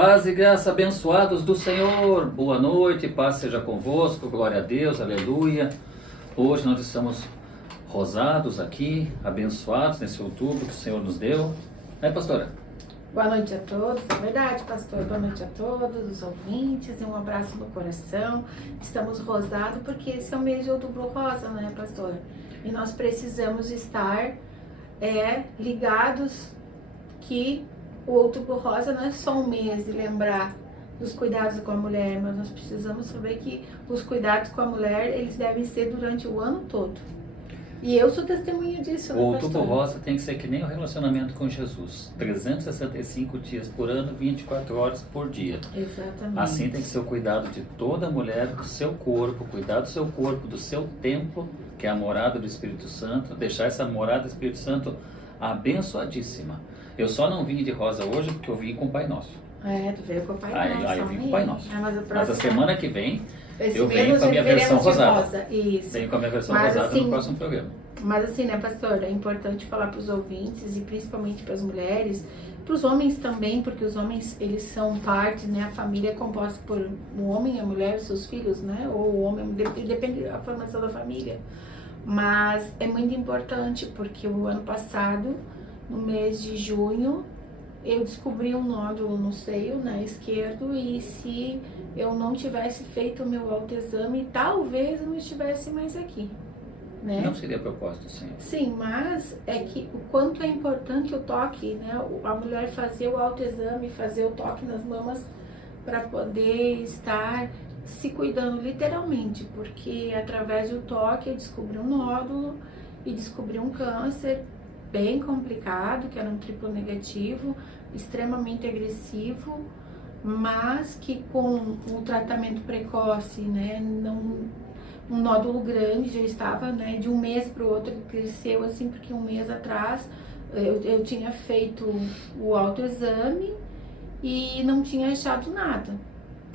Paz e graça, abençoados do Senhor. Boa noite, paz seja convosco, glória a Deus, aleluia. Hoje nós estamos rosados aqui, abençoados nesse outubro que o Senhor nos deu. Né, pastora? Boa noite a todos, é verdade, pastor. Boa noite a todos os ouvintes e um abraço no coração. Estamos rosados porque esse é o mês de outubro rosa, né, pastora? E nós precisamos estar ligados que o outubro rosa não é só um mês de lembrar dos cuidados com a mulher, mas nós precisamos saber que os cuidados com a mulher, eles devem ser durante o ano todo. E eu sou testemunha disso, né, O outubro pastor? rosa tem que ser que nem o relacionamento com Jesus. 365 dias por ano, 24 horas por dia. Exatamente. Assim tem que ser o cuidado de toda mulher, do seu corpo, cuidar do seu corpo, do seu templo, que é a morada do Espírito Santo, deixar essa morada do Espírito Santo abençoadíssima. Eu só não vim de rosa hoje porque eu vim com o Pai Nosso. Tu veio com o Pai Nosso. Aí eu vim com o Pai Nosso. Mas a semana que vem esse eu mês venho nós com a minha versão veremos de rosada. rosa. Isso. Venho com a minha versão Mas, rosada assim, no próximo programa. Mas assim, né, pastor, é importante falar para os ouvintes e principalmente para as mulheres, para os homens também, porque os homens, eles são parte, né, a família é composta por um homem, a mulher, os seus filhos, né, ou o homem, depende da formação da família. Mas é muito importante porque o ano passado, no mês de junho, eu descobri um nódulo no seio, né, esquerdo, e se eu não tivesse feito o meu autoexame, talvez eu não estivesse mais aqui, né? Não seria propósito, Senhor. Sim, mas é que o quanto é importante o toque, né? A mulher fazer o autoexame, fazer o toque nas mamas para poder estar se cuidando literalmente, porque através do toque eu descobri um nódulo e descobri um câncer bem complicado, que era um triplo negativo, extremamente agressivo, mas que com o tratamento precoce, né, um nódulo grande já estava, né, de um mês para o outro cresceu assim, porque um mês atrás eu tinha feito o autoexame e não tinha achado nada.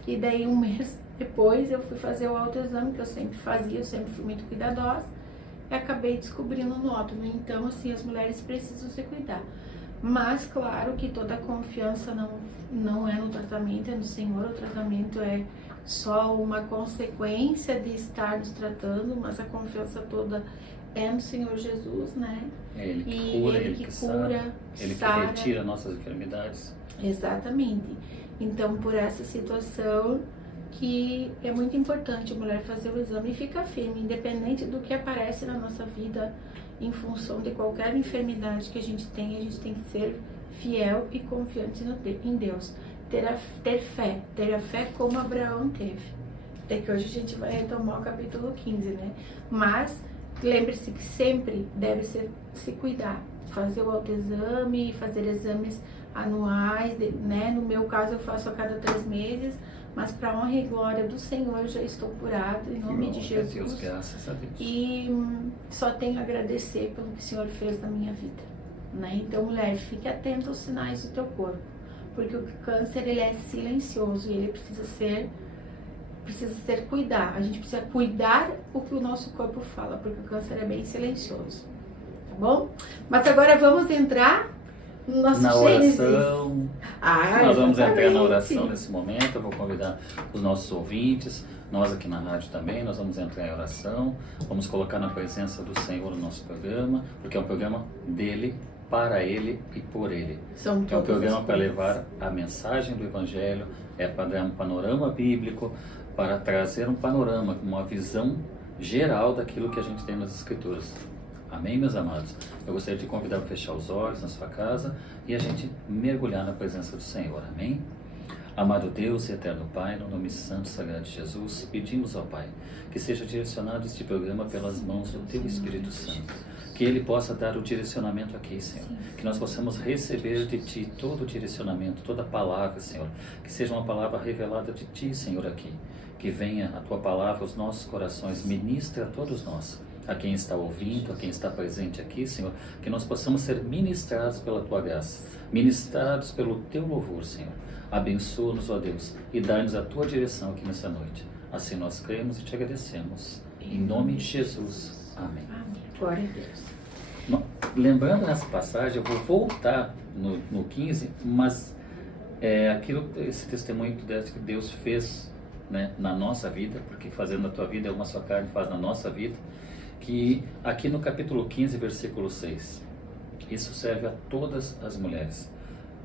E daí um mês depois eu fui fazer o autoexame, que eu sempre fazia, eu sempre fui muito cuidadosa, e acabei descobrindo o nódulo. Então, assim, as mulheres precisam se cuidar. Mas, claro que toda a confiança não é no tratamento, é no Senhor. O tratamento é só uma consequência de estar nos tratando, mas a confiança toda é no Senhor Jesus, né? É Ele que E cura, Ele Ele que que cura, sara, Ele que sara. retira nossas enfermidades. Exatamente. Então, por essa situação que é muito importante a mulher fazer o exame e ficar firme, independente do que aparece na nossa vida, em função de qualquer enfermidade que a gente tem que ser fiel e confiante em Deus. Ter a fé como Abraão teve. Até que hoje a gente vai retomar o capítulo 15, né? Mas lembre-se que sempre deve se cuidar, fazer o autoexame, fazer exames anuais, né? No meu caso eu faço a cada 3 meses, mas para honra e glória do Senhor eu já estou curado em nome de Jesus. Deus, graças a Deus. E só tenho a agradecer pelo que o Senhor fez na minha vida, né? Então, mulher, fique atenta aos sinais do teu corpo, porque o câncer, ele é silencioso e ele precisa ser cuidado. A gente precisa cuidar o que o nosso corpo fala, porque o câncer é bem silencioso, tá bom? Mas agora vamos entrar no nosso Na Gênesis. oração, nós vamos entrar na oração nesse momento. Eu vou convidar os nossos ouvintes, nós aqui na rádio também, nós vamos entrar em oração, vamos colocar na presença do Senhor o nosso programa, porque é um programa dele, para ele e por ele. É um programa para levar a mensagem do Evangelho, é para dar um panorama bíblico, para trazer um panorama, uma visão geral daquilo que a gente tem nas Escrituras. Amém, meus amados? Eu gostaria de convidar a fechar os olhos na sua casa e a gente mergulhar na presença do Senhor. Amém? Amado Deus e eterno Pai, no nome santo e sagrado de Jesus, pedimos ao Pai que seja direcionado este programa pelas mãos do Teu Espírito Santo. Que Ele possa dar o direcionamento aqui, Senhor. Que nós possamos receber de Ti todo o direcionamento, toda a palavra, Senhor. Que seja uma palavra revelada de Ti, Senhor, aqui. Que venha a Tua palavra aos nossos corações, ministre a todos nós. A quem está ouvindo, a quem está presente aqui, Senhor, que nós possamos ser ministrados pela Tua graça, ministrados pelo Teu louvor, Senhor. Abençoa-nos, ó Deus, e dá-nos a Tua direção aqui nessa noite. Assim nós cremos e Te agradecemos. Em nome de Jesus. Amém. Amém. Glória a Deus. Lembrando nessa passagem, eu vou voltar no 15, mas esse testemunho que Deus fez, né, na nossa vida, porque fazendo na tua vida é uma só carne, faz na nossa vida, que aqui no capítulo 15, versículo 6, isso serve a todas as mulheres.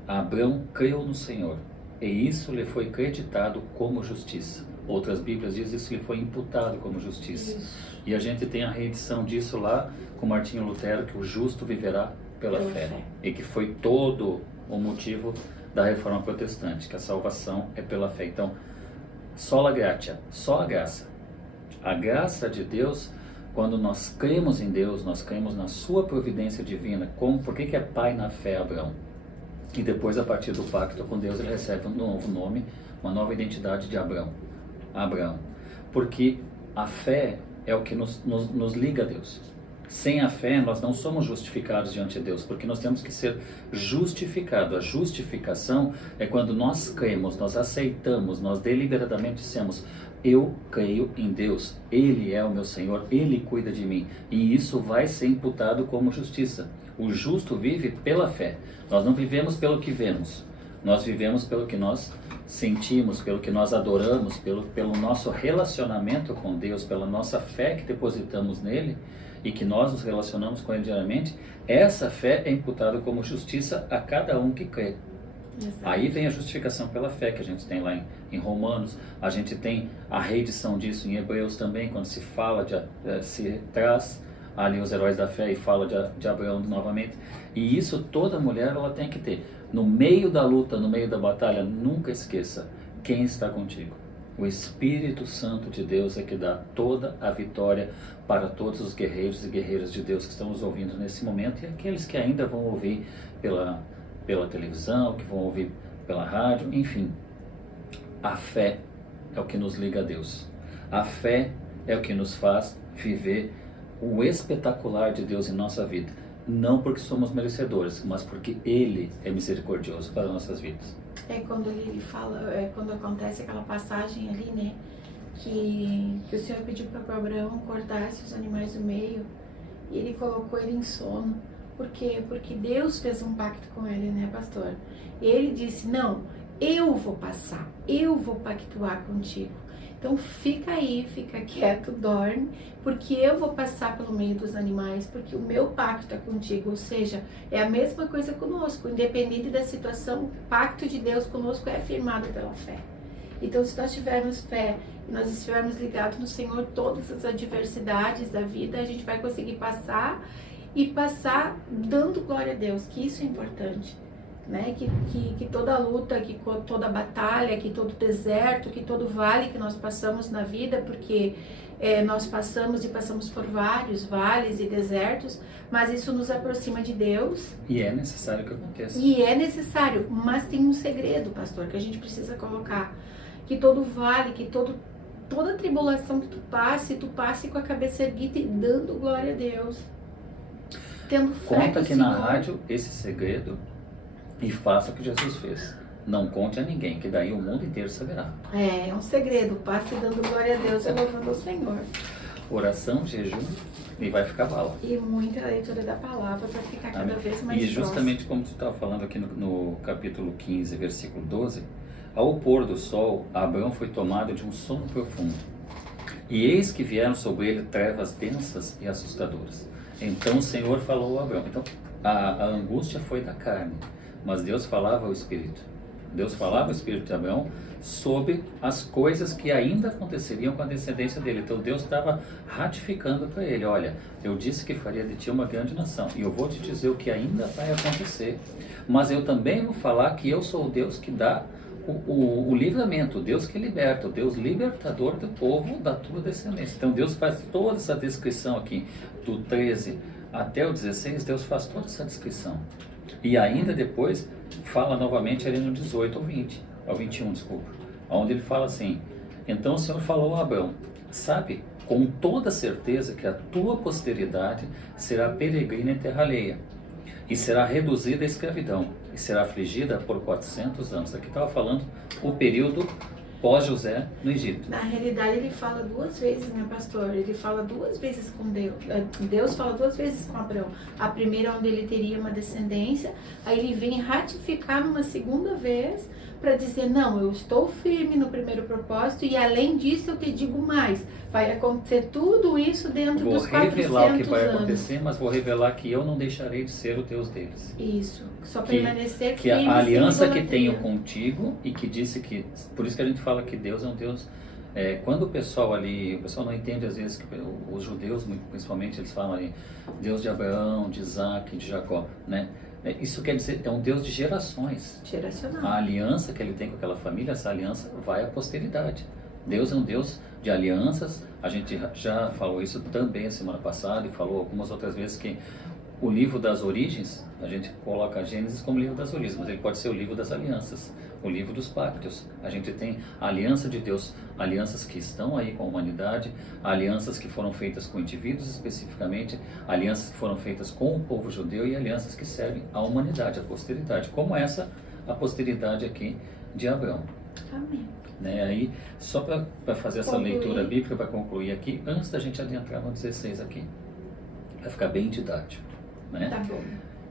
Abrão creu no Senhor, e isso lhe foi creditado como justiça. Outras Bíblias dizem isso lhe foi imputado como justiça. Isso. E a gente tem a reedição disso lá com Martinho Lutero, que o justo viverá pela fé. E que foi todo o motivo da Reforma Protestante, que a salvação é pela fé. Então, sola gratia, só a graça. A graça de Deus, quando nós cremos em Deus, nós cremos na sua providência divina. Por que é pai na fé, Abraão? E depois, a partir do pacto com Deus, ele recebe um novo nome, uma nova identidade de Abraão. Porque a fé é o que nos liga a Deus. Sem a fé, nós não somos justificados diante de Deus, porque nós temos que ser justificados. A justificação é quando nós cremos, nós aceitamos, nós deliberadamente dissemos: eu creio em Deus, Ele é o meu Senhor, Ele cuida de mim, e isso vai ser imputado como justiça. O justo vive pela fé. Nós não vivemos pelo que vemos, nós vivemos pelo que nós sentimos, pelo que nós adoramos, pelo nosso relacionamento com Deus, pela nossa fé que depositamos nele e que nós nos relacionamos com ele diariamente. Essa fé é imputada como justiça a cada um que crê. Exato. Aí vem a justificação pela fé que a gente tem lá em Romanos, a gente tem a reedição disso em Hebreus também, quando se fala, se traz ali os heróis da fé e fala de Abraão novamente. E isso toda mulher ela tem que ter. No meio da luta, no meio da batalha, nunca esqueça quem está contigo. O Espírito Santo de Deus é que dá toda a vitória para todos os guerreiros e guerreiras de Deus que estão nos ouvindo nesse momento, e aqueles que ainda vão ouvir pela televisão, que vão ouvir pela rádio, enfim. A fé é o que nos liga a Deus. A fé é o que nos faz viver o espetacular de Deus em nossa vida. Não porque somos merecedores, mas porque Ele é misericordioso para nossas vidas. Quando ele fala, quando acontece aquela passagem ali, né, que o Senhor pediu para Abraão cortasse os animais do meio, e ele colocou ele em sono. Por quê? Porque Deus fez um pacto com ele, né, pastor? E ele disse: não, eu vou passar, eu vou pactuar contigo. Então fica aí, fica quieto, dorme, porque eu vou passar pelo meio dos animais, porque o meu pacto é contigo. Ou seja, é a mesma coisa conosco, independente da situação, o pacto de Deus conosco é firmado pela fé. Então, se nós tivermos fé e nós estivermos ligados no Senhor, todas as adversidades da vida, a gente vai conseguir passar e passar dando glória a Deus, que isso é importante. Né? Que toda luta, que toda batalha, que todo deserto, que todo vale que nós passamos na vida, porque nós passamos por vários vales e desertos, mas isso nos aproxima de Deus. E é necessário que aconteça. E é necessário, mas tem um segredo, pastor, que a gente precisa colocar. Que todo vale, que toda tribulação que tu passe com a cabeça erguida e dando glória a Deus. Tendo fé. Conta aqui na rádio esse segredo e faça o que Jesus fez. Não conte a ninguém, que daí o mundo inteiro saberá. É um segredo. Passe dando glória a Deus e louvando ao Senhor. Oração, jejum, e vai ficar bala. E muita leitura da palavra para ficar cada vez mais E justamente como tu estava falando aqui no capítulo 15, versículo 12, ao pôr do sol, Abraão foi tomado de um sono profundo. E eis que vieram sobre ele trevas densas e assustadoras. Então o Senhor falou a Abraão. Então a angústia foi da carne, mas Deus falava ao Espírito. Deus falava ao Espírito de Abraão sobre as coisas que ainda aconteceriam com a descendência dele. Então Deus estava ratificando para ele: olha, eu disse que faria de ti uma grande nação, e eu vou te dizer o que ainda vai acontecer, mas eu também vou falar que eu sou o Deus que dá o livramento, o Deus que liberta, o Deus libertador do povo da tua descendência. Então Deus faz toda essa descrição aqui, do 13 até o 16, Deus faz toda essa descrição. E ainda depois fala novamente ali no 18 ao 21, onde ele fala assim: então o Senhor falou a Abraão: sabe com toda certeza que a tua posteridade será peregrina em terra alheia, e será reduzida à escravidão, e será afligida por 400 anos. Aqui estava falando o período pós-José no Egito. Na realidade ele fala duas vezes, né, pastor? Ele fala duas vezes com Deus. Deus fala duas vezes com Abraão. A primeira onde ele teria uma descendência, aí ele vem ratificar uma segunda vez, para dizer, não, eu estou firme no primeiro propósito e além disso eu te digo mais. Vai acontecer tudo isso dentro dos 400 anos. Vou revelar o que vai acontecer, mas vou revelar que eu não deixarei de ser o Deus deles. Isso, só permanecer que a aliança que tenho contigo e que disse que... Por isso que a gente fala que Deus é um Deus... quando o pessoal não entende às vezes, que os judeus, principalmente, eles falam ali, Deus de Abraão, de Isaac, de Jacó, né? Isso quer dizer, é um Deus de gerações. Geracional. A aliança que ele tem com aquela família, essa aliança vai à posteridade. Deus é um Deus de alianças. A gente já falou isso também semana passada e falou algumas outras vezes que o livro das origens, a gente coloca a Gênesis como livro das origens, mas ele pode ser o livro das alianças, o livro dos pactos. A gente tem a aliança de Deus, alianças que estão aí com a humanidade, alianças que foram feitas com indivíduos especificamente, alianças que foram feitas com o povo judeu e alianças que servem à humanidade, à posteridade, como essa, a posteridade aqui de Abraão. Amém. Aí, só para fazer essa leitura bíblica, para concluir aqui, antes da gente adentrar no 16 aqui, vai ficar bem didático. Tá bom.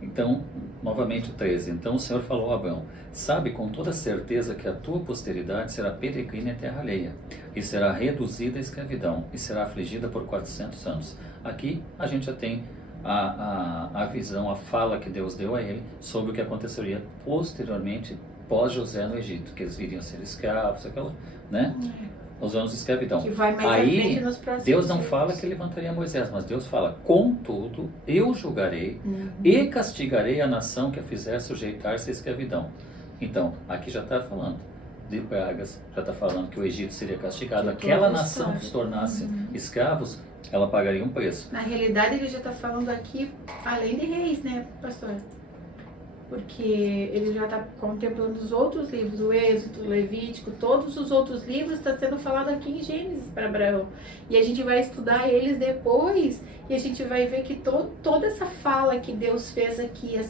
Então, novamente o 13. Então o Senhor falou a Abraão, sabe com toda certeza que a tua posteridade será peregrina em terra alheia, e será reduzida à escravidão, e será afligida por 400 anos. Aqui a gente já tem a visão, a fala que Deus deu a ele sobre o que aconteceria posteriormente, pós-José no Egito, que eles viriam ser escravos, aquela, né? Os anos de escravidão. Que vai mais aí, à frente nos próximos Deus não anos. fala que levantaria Moisés, mas Deus fala, contudo, eu julgarei e castigarei a nação que a fizer sujeitar-se à escravidão. Então, aqui já está falando de pragas, já está falando que o Egito seria castigado. Aquela nação que se tornasse escravos, ela pagaria um preço. Na realidade, ele já está falando aqui, além de reis, né, pastor? Porque ele já está contemplando os outros livros, o Êxodo, o Levítico, todos os outros livros estão sendo falado aqui em Gênesis para Abraão. E a gente vai estudar eles depois e a gente vai ver que toda essa fala que Deus fez aqui,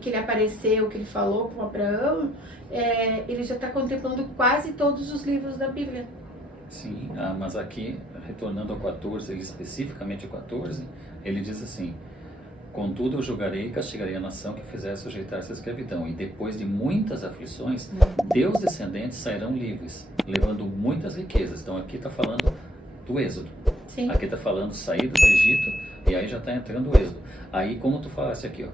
que ele apareceu, que ele falou com Abraão, ele já está contemplando quase todos os livros da Bíblia. Sim, mas aqui, retornando ao 14, ele especificamente ao 14, ele diz assim, contudo, eu julgarei e castigarei a nação que fizer sujeitar-se à escravidão. E depois de muitas aflições, teus descendentes sairão livres, levando muitas riquezas. Então aqui está falando do Êxodo. Sim. Aqui está falando saída do Egito, e aí já está entrando o Êxodo. Aí, como tu falaste aqui,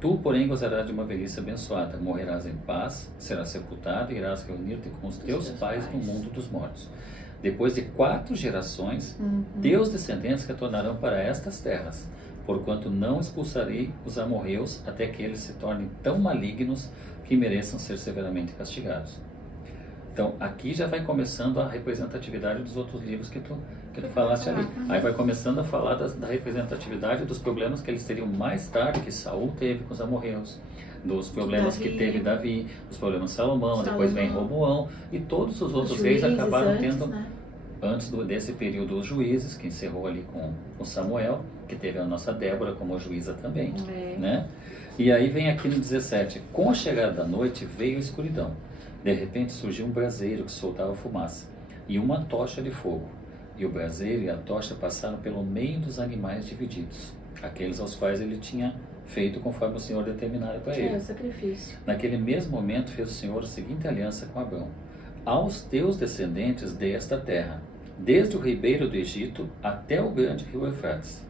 tu, porém, gozarás de uma velhice abençoada, morrerás em paz, serás sepultado e irás reunir-te com os teus pais no mundo dos mortos. Depois de 4 gerações, teus descendentes retornarão para estas terras, porquanto não expulsarei os amorreus até que eles se tornem tão malignos que mereçam ser severamente castigados. Então, aqui já vai começando a representatividade dos outros livros que tu falaste ali. Aí vai começando a falar da representatividade dos problemas que eles teriam mais tarde, que Saul teve com os amorreus, dos problemas que teve Davi, os problemas de Salomão, depois vem Roboão, e todos os outros reis acabaram tendo... Antes desse período, os juízes, que encerrou ali com o Samuel, que teve a nossa Débora como juíza também, né? E aí vem aqui no 17, com a chegada da noite veio a escuridão. De repente surgiu um braseiro que soltava fumaça, e uma tocha de fogo. E o braseiro e a tocha passaram pelo meio dos animais divididos, aqueles aos quais ele tinha feito conforme o Senhor determinara para ele. É o sacrifício. Naquele mesmo momento fez o Senhor a seguinte aliança com Abrão. Aos teus descendentes dei esta terra, desde o ribeiro do Egito até o grande rio Eufrates,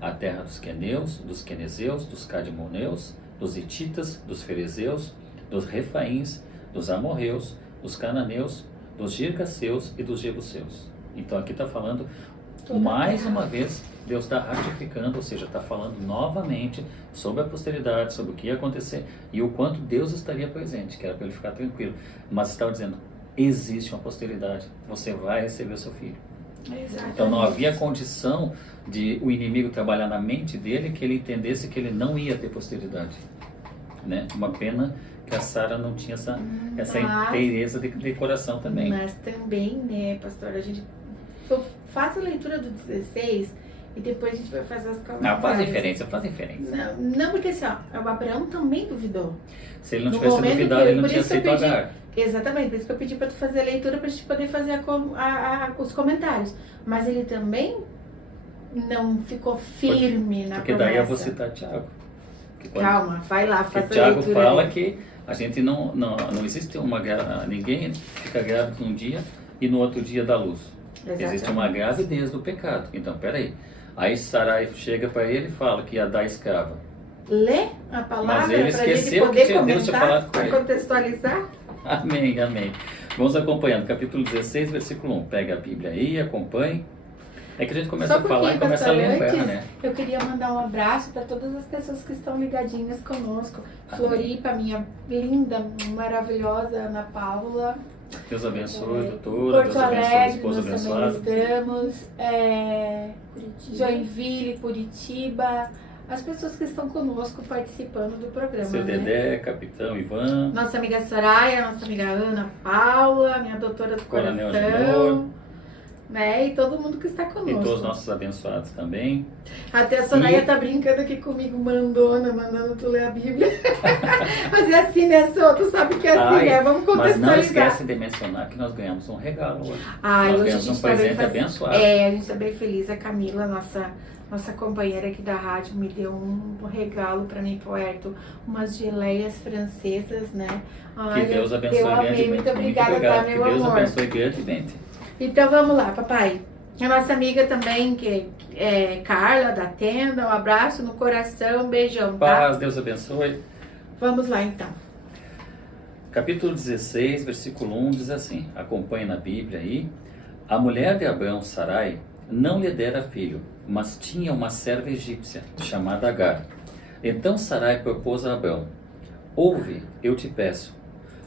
a terra dos queneus, dos quenezeus, dos cadmoneus, dos hititas, dos ferezeus, dos refaíns, dos amorreus, dos cananeus, dos girgaceus e dos jebuseus. Então aqui está falando, mais uma vez, Deus está ratificando, ou seja, está falando novamente sobre a posteridade, sobre o que ia acontecer e o quanto Deus estaria presente, que era para ele ficar tranquilo. Mas estava dizendo, existe uma posteridade, você vai receber o seu filho. Exatamente. Então não havia condição de o inimigo trabalhar na mente dele que ele entendesse que ele não ia ter posteridade, né? Uma pena que a Sara não tinha essa inteireza de coração também. Mas também, né, pastor, a gente faz a leitura do 16 e depois a gente vai fazer as comentários. Não, faz referência. Não, porque assim, ó, o Abraão também duvidou. Se ele não tivesse duvidado, ele não tinha aceito Agar. Exatamente, por isso que eu pedi para tu fazer a leitura para a gente poder fazer os comentários. Mas ele também não ficou firme na promessa. Porque daí eu vou citar Tiago. Calma, vai lá, faz a Tiago leitura. fala aí. que A gente não existe uma ninguém fica grávido num dia e no outro dia dá luz. Exatamente. Existe uma gravidez do pecado. Então, peraí. Aí Sarai chega para ele e fala que ia dar escrava. Lê a palavra Mas ele para a gente esqueceu poder que tinha Deus tinha falado comentar, com ele. para contextualizar. Amém, amém. Vamos acompanhando. Capítulo 16, versículo 1. Pega a Bíblia aí, acompanhe. É que a gente começa Só a falar e começa a pastor, lembrar, antes, né? eu queria mandar um abraço para todas as pessoas que estão ligadinhas conosco. Amém. Floripa, minha linda, maravilhosa Ana Paula. Deus abençoe, doutora. Porto Deus abençoe a Alegre, esposa nós também abençoada. estamos. Joinville, Curitiba. As pessoas que estão conosco participando do programa. Seu né? Dedé, Capitão Ivan. Nossa amiga Soraya, nossa amiga Ana Paula, minha doutora do Coronel coração. Genor. Né? E todo mundo que está E conosco. todos os nossos abençoados também. Até a Soraya E- tá brincando aqui comigo, mandando tu ler a Bíblia. Mas é assim, né, Sô? Tu sabe que é assim, Ai, né? Vamos Mas não contextualizar. esquece de mencionar que nós ganhamos um regalo hoje. Ai, Nós hoje a ganhamos gente um tá bem presente feliz. abençoado. É, a gente tá bem feliz. A Camila, nossa companheira aqui da rádio, me deu um regalo pra mim, Puerto. Umas geleias francesas, né? Que Deus abençoe eu amei. grandemente. Muito obrigada, obrigado. tá, Que meu Deus amor? abençoe grandemente. Então vamos lá, papai. A nossa amiga também, que é Carla, da Tenda, um abraço no coração, um beijão, tá? Paz, Deus abençoe. Vamos lá, então. Capítulo 16, versículo 1 diz assim, acompanhe na Bíblia aí. A mulher de Abrão, Sarai, não lhe dera filho, mas tinha uma serva egípcia, chamada Agar. Então Sarai propôs a Abrão, ouve, eu te peço,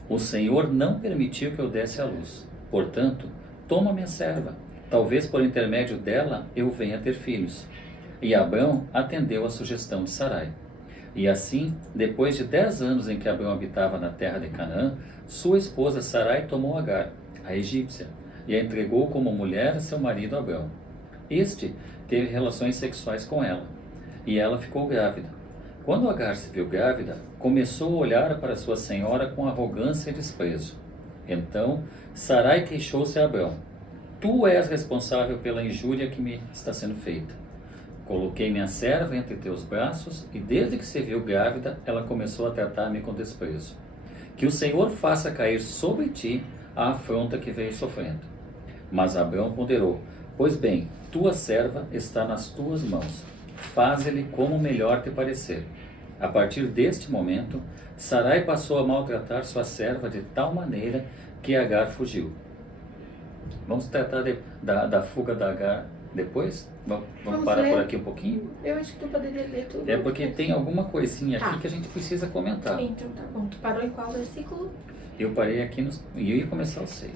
o Senhor não permitiu que eu desse à luz, portanto, toma minha serva, talvez por intermédio dela eu venha ter filhos. E Abrão atendeu à sugestão de Sarai. E assim, depois de 10 anos em que Abrão habitava na terra de Canaã, sua esposa Sarai tomou Agar, a egípcia, e a entregou como mulher a seu marido Abrão. Este teve relações sexuais com ela, e ela ficou grávida. Quando Agar se viu grávida, começou a olhar para sua senhora com arrogância e desprezo. Então, Sarai queixou-se a Abrão. Tu és responsável pela injúria que me está sendo feita. Coloquei minha serva entre teus braços, e desde que se viu grávida, ela começou a tratar-me com desprezo. Que o Senhor faça cair sobre ti a afronta que veio sofrendo. Mas Abrão ponderou, pois bem, tua serva está nas tuas mãos. Faze-lhe como melhor te parecer. A partir deste momento, Sarai passou a maltratar sua serva de tal maneira que Agar fugiu. Vamos tratar da fuga da Agar depois? Vamos parar ler. por aqui um pouquinho? Eu acho que tu poderia ler tudo. É porque tem alguma coisinha aqui Tá. que a gente precisa comentar. Então tá bom. Tu parou em qual versículo? Eu parei aqui e eu ia começar o 6.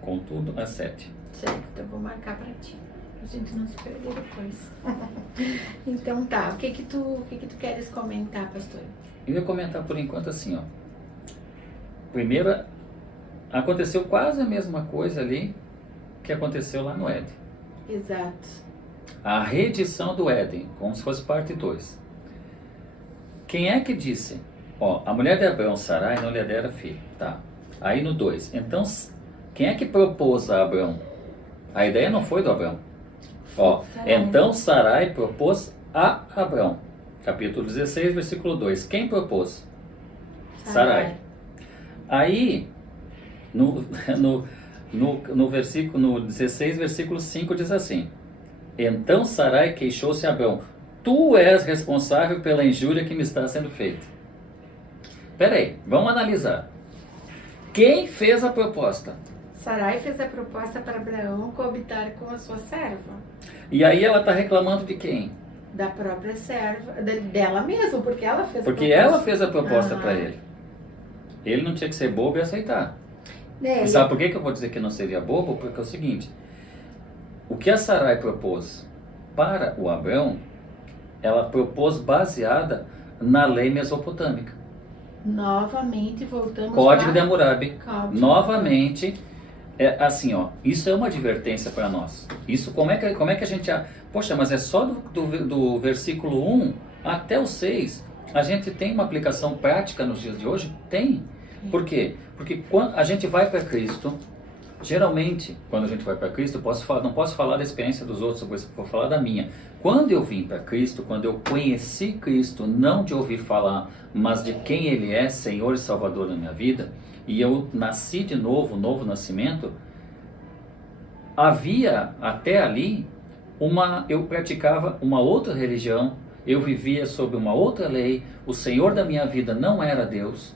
Contudo, a 7. Certo, então eu vou marcar pra ti. Pra gente não se perder depois. Então tá. O que que tu queres comentar, pastor? Eu ia comentar por enquanto assim, ó. Primeiro, aconteceu quase a mesma coisa ali que aconteceu lá no Éden. Exato. A reedição do Éden, como se fosse parte 2. Quem é que disse? Ó, a mulher de Abrão, Sarai, não lhe dera filho. Tá. Aí no 2. Então, quem é que propôs a Abrão? A ideia não foi do Abrão. Ó, Sarai. então Sarai propôs a Abrão. Capítulo 16, versículo 2. Quem propôs? Sarai. Aí, no versículo 16, versículo 5 diz assim: Então Sarai queixou-se a Abrão, tu és responsável pela injúria que me está sendo feita. Peraí, vamos analisar. Quem fez a proposta? Sarai fez a proposta para Abraão coabitar com a sua serva. E aí ela está reclamando de quem? Da própria serva, dela mesma, porque ela fez Porque a proposta. ela fez a proposta Ah. para ele. Ele não tinha que ser bobo e aceitar. É, E sabe por que eu vou dizer que não seria bobo? Porque é o seguinte, o que a Sarai propôs para o Abrão, ela propôs baseada na lei mesopotâmica. Novamente voltamos Código de para Hammurabi. Código. Novamente, é assim, ó, isso é uma advertência para nós. Isso, como é que a gente... Poxa, mas é só do versículo 1 até o 6. A gente tem uma aplicação prática nos dias de hoje? Tem. Por quê? Porque quando a gente vai para Cristo, Geralmente, quando a gente vai para Cristo, não posso falar da experiência dos outros, vou falar da minha. Quando eu vim para Cristo, quando eu conheci Cristo, não de ouvir falar, mas de quem Ele é, Senhor e Salvador na minha vida, e eu nasci de novo, novo nascimento, havia até ali, eu praticava uma outra religião, eu vivia sob uma outra lei, o Senhor da minha vida não era Deus,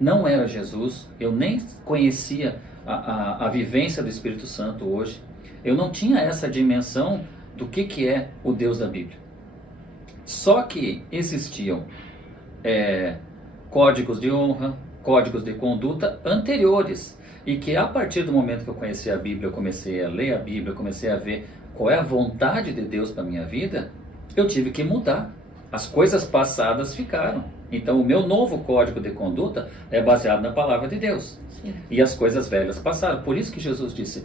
não era Jesus, eu nem conhecia a vivência do Espírito Santo hoje, eu não tinha essa dimensão do que é o Deus da Bíblia. Só que existiam códigos de honra, códigos de conduta anteriores, e que a partir do momento que eu conheci a Bíblia, eu comecei a ler a Bíblia, eu comecei a ver qual é a vontade de Deus para a minha vida, eu tive que mudar. As coisas passadas ficaram. Então o meu novo código de conduta é baseado na palavra de Deus. Sim. E as coisas velhas passaram. Por isso que Jesus disse,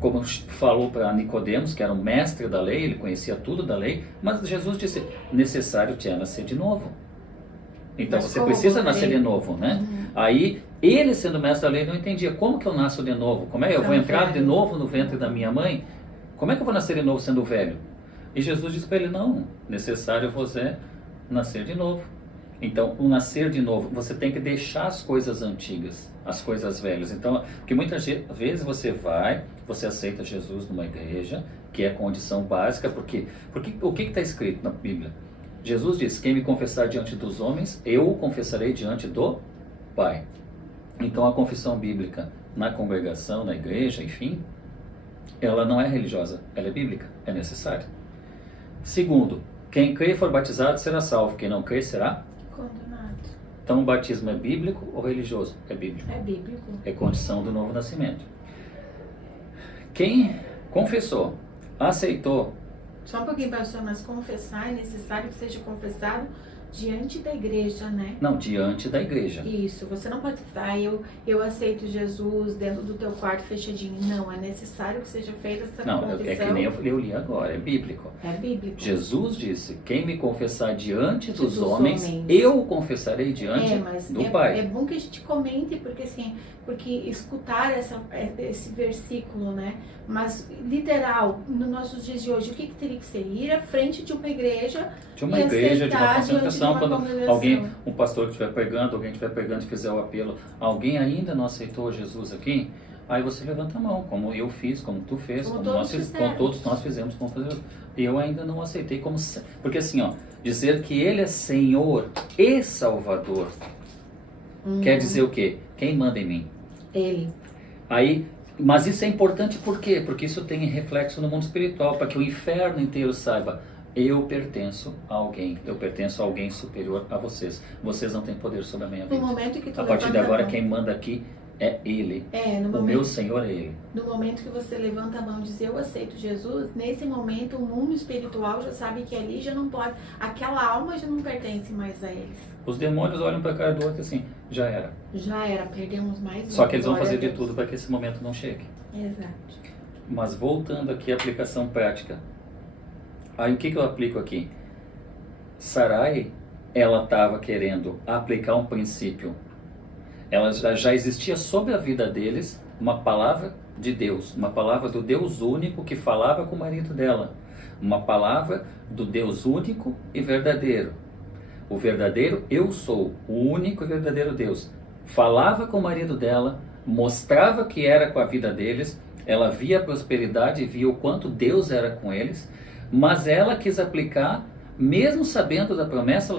como falou para Nicodemos, que era um mestre da lei, ele conhecia tudo da lei, mas Jesus disse, necessário te é nascer de novo. Então mas você precisa nascer de novo, né? Uhum. Aí, ele sendo mestre da lei não entendia, como que eu nasço de novo? Como é que eu vou entrar de novo no ventre da minha mãe? Como é que eu vou nascer de novo sendo velho? E Jesus disse para ele, não, necessário você nascer de novo. Então, o nascer de novo, você tem que deixar as coisas antigas, as coisas velhas. Então, porque muitas vezes você aceita Jesus numa igreja, que é a condição básica, porque o que está escrito na Bíblia? Jesus diz, quem me confessar diante dos homens, eu o confessarei diante do Pai. Então, a confissão bíblica na congregação, na igreja, enfim, ela não é religiosa, ela é bíblica, é necessária. Segundo, quem crê e for batizado será salvo, quem não crê será condenado. Então o batismo é bíblico ou religioso? É bíblico. É bíblico. É condição do novo nascimento. Quem confessou, aceitou. Só um pouquinho, pastor, mas confessar é necessário que seja confessado diante da igreja, né? Não, diante da igreja. Isso, você não pode falar, eu aceito Jesus dentro do teu quarto fechadinho. Não, é necessário que seja feita essa confissão. Não, é que nem eu li agora, é bíblico. É bíblico. Jesus disse, quem me confessar diante dos homens, eu o confessarei diante do Pai. É bom que a gente comente, porque escutar esse versículo, né? Mas, literal, nos nossos dias de hoje, o que teria que ser? Ir à frente de uma igreja, de uma concentração, quando um pastor que estiver pregando, alguém estiver pregando e fizer o apelo, alguém ainda não aceitou Jesus aqui? Aí você levanta a mão, como eu fiz, como tu fez, como todos nós fizemos, como fazer. Eu ainda não aceitei porque assim, dizer que Ele é Senhor e Salvador, quer dizer o quê? Quem manda em mim? Ele. Mas isso é importante por quê? Porque isso tem reflexo no mundo espiritual, para que o inferno inteiro saiba, eu pertenço a alguém superior a vocês. Vocês não têm poder sobre a minha vida. No momento que tu a partir de agora, quem manda aqui é Ele. Meu Senhor é Ele. No momento que você levanta a mão e diz, eu aceito Jesus, nesse momento o mundo espiritual já sabe que ali já não pode, aquela alma já não pertence mais a eles. Os demônios olham para a cara do outro assim, já era. Já era, perdemos mais um. Só que eles vão fazer de tudo para que esse momento não chegue. Exato. Mas voltando aqui à aplicação prática. Aí o que eu aplico aqui? Sarai, ela estava querendo aplicar um princípio. Ela já existia sobre a vida deles uma palavra de Deus, uma palavra do Deus único que falava com o marido dela. Uma palavra do Deus único e verdadeiro. O verdadeiro eu sou, o único e verdadeiro Deus. Falava com o marido dela, mostrava que era com a vida deles, ela via a prosperidade e via o quanto Deus era com eles, mas ela quis aplicar, mesmo sabendo da promessa,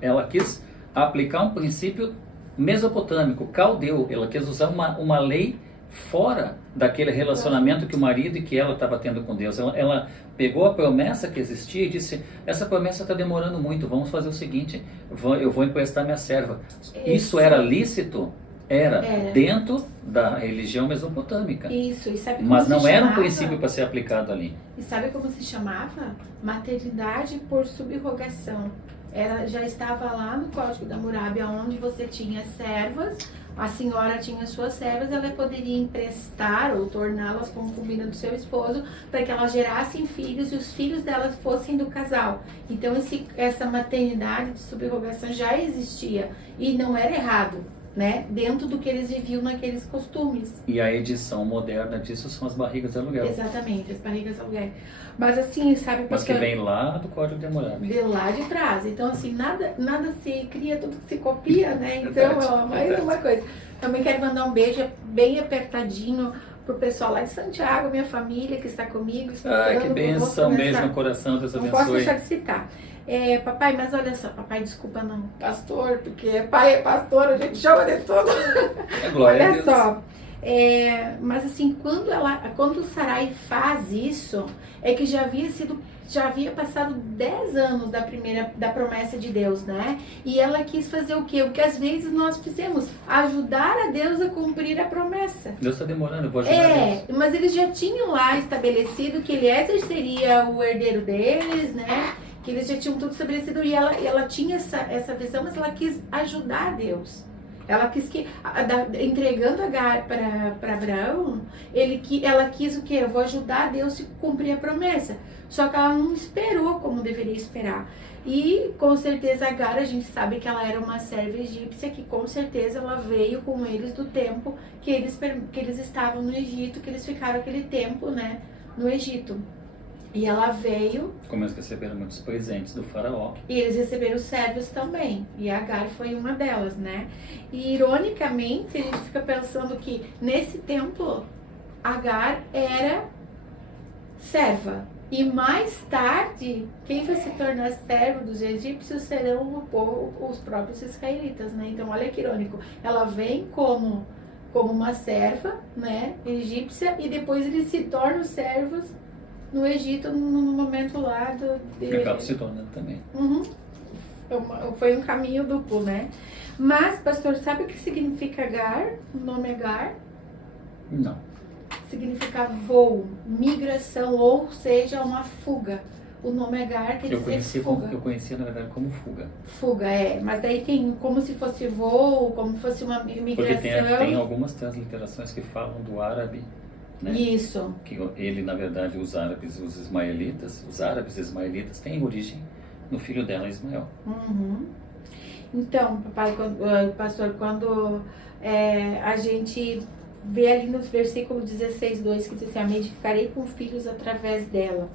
ela quis aplicar um princípio mesopotâmico, caldeu. Ela quis usar uma lei fora daquele relacionamento que o marido e que ela estava tendo com Deus. Ela pegou a promessa que existia e disse, essa promessa está demorando muito, vamos fazer o seguinte, eu vou emprestar minha serva. Isso era lícito? Era dentro da religião mesopotâmica. Isso, e sabe como mas não se era chamava? Um princípio para ser aplicado ali. E sabe como se chamava? Maternidade por subrogação. Ela já estava lá no Código da Hammurabi, onde você tinha servas, a senhora tinha suas servas, ela poderia emprestar ou torná-las concubina do seu esposo para que elas gerassem filhos e os filhos delas fossem do casal. Então essa maternidade de subrogação já existia e não era errado. né? Dentro do que eles viviam naqueles costumes. E a edição moderna disso são as barrigas de aluguel. Exatamente, as barrigas de aluguel. Mas assim, sabe... Mas que vem lá do Código de Hammurabi. De lá de trás. Então, assim, nada se cria, tudo que se copia, né? Então, mais uma coisa. Também quero mandar um beijo bem apertadinho pro pessoal lá de Santiago, minha família que está comigo. Que bênção, beijo no coração, Deus abençoe. Não posso deixar de citar. Papai, mas olha só, papai, desculpa não, pastor, porque pai é pastor, a gente chama de tudo. Glória a olha Deus. Só. Mas assim, quando o Sarai faz isso, é que já havia passado 10 anos da promessa de Deus, né? E ela quis fazer o quê? O que às vezes nós fizemos, ajudar a Deus a cumprir a promessa. Deus está demorando, eu vou ajudar Deus. Mas eles já tinham lá estabelecido que Eliezer seria o herdeiro deles, né? Que eles já tinham tudo estabelecido e ela tinha essa visão, mas ela quis ajudar Deus. Ela quis entregando Agar para Abraão, ela quis o quê? Eu vou ajudar Deus a cumprir a promessa. Só que ela não esperou como deveria esperar. E com certeza Agar, a gente sabe que ela era uma serva egípcia, que com certeza ela veio com eles do tempo que eles estavam no Egito, que eles ficaram aquele tempo, né, no Egito. E ela veio... Como eles receberam muitos presentes do faraó. E eles receberam servos também. E Agar foi uma delas, né? E ironicamente, a gente fica pensando que nesse tempo, Agar era serva. E mais tarde, quem vai se tornar servo dos egípcios serão o povo, os próprios israelitas, né? Então, olha que irônico. Ela vem como uma serva, né, egípcia, e depois eles se tornam servos no Egito, no momento lá E acaba se tornando também. Foi um caminho duplo, né? Mas, pastor, sabe o que significa Agar? O nome Agar? Não. Significa voo, migração, ou seja, uma fuga. O nome Agar quer dizer fuga. Eu conhecia, na verdade, como fuga. Fuga, mas daí tem como se fosse voo, como se fosse uma migração. Porque tem algumas transliterações que falam do árabe, né? Isso. Que ele, na verdade, os árabes ismaelitas têm origem no filho dela, Ismael. Então, pastor, quando a gente vê ali no versículo 16:2 que diz assim: me edificarei com filhos através dela.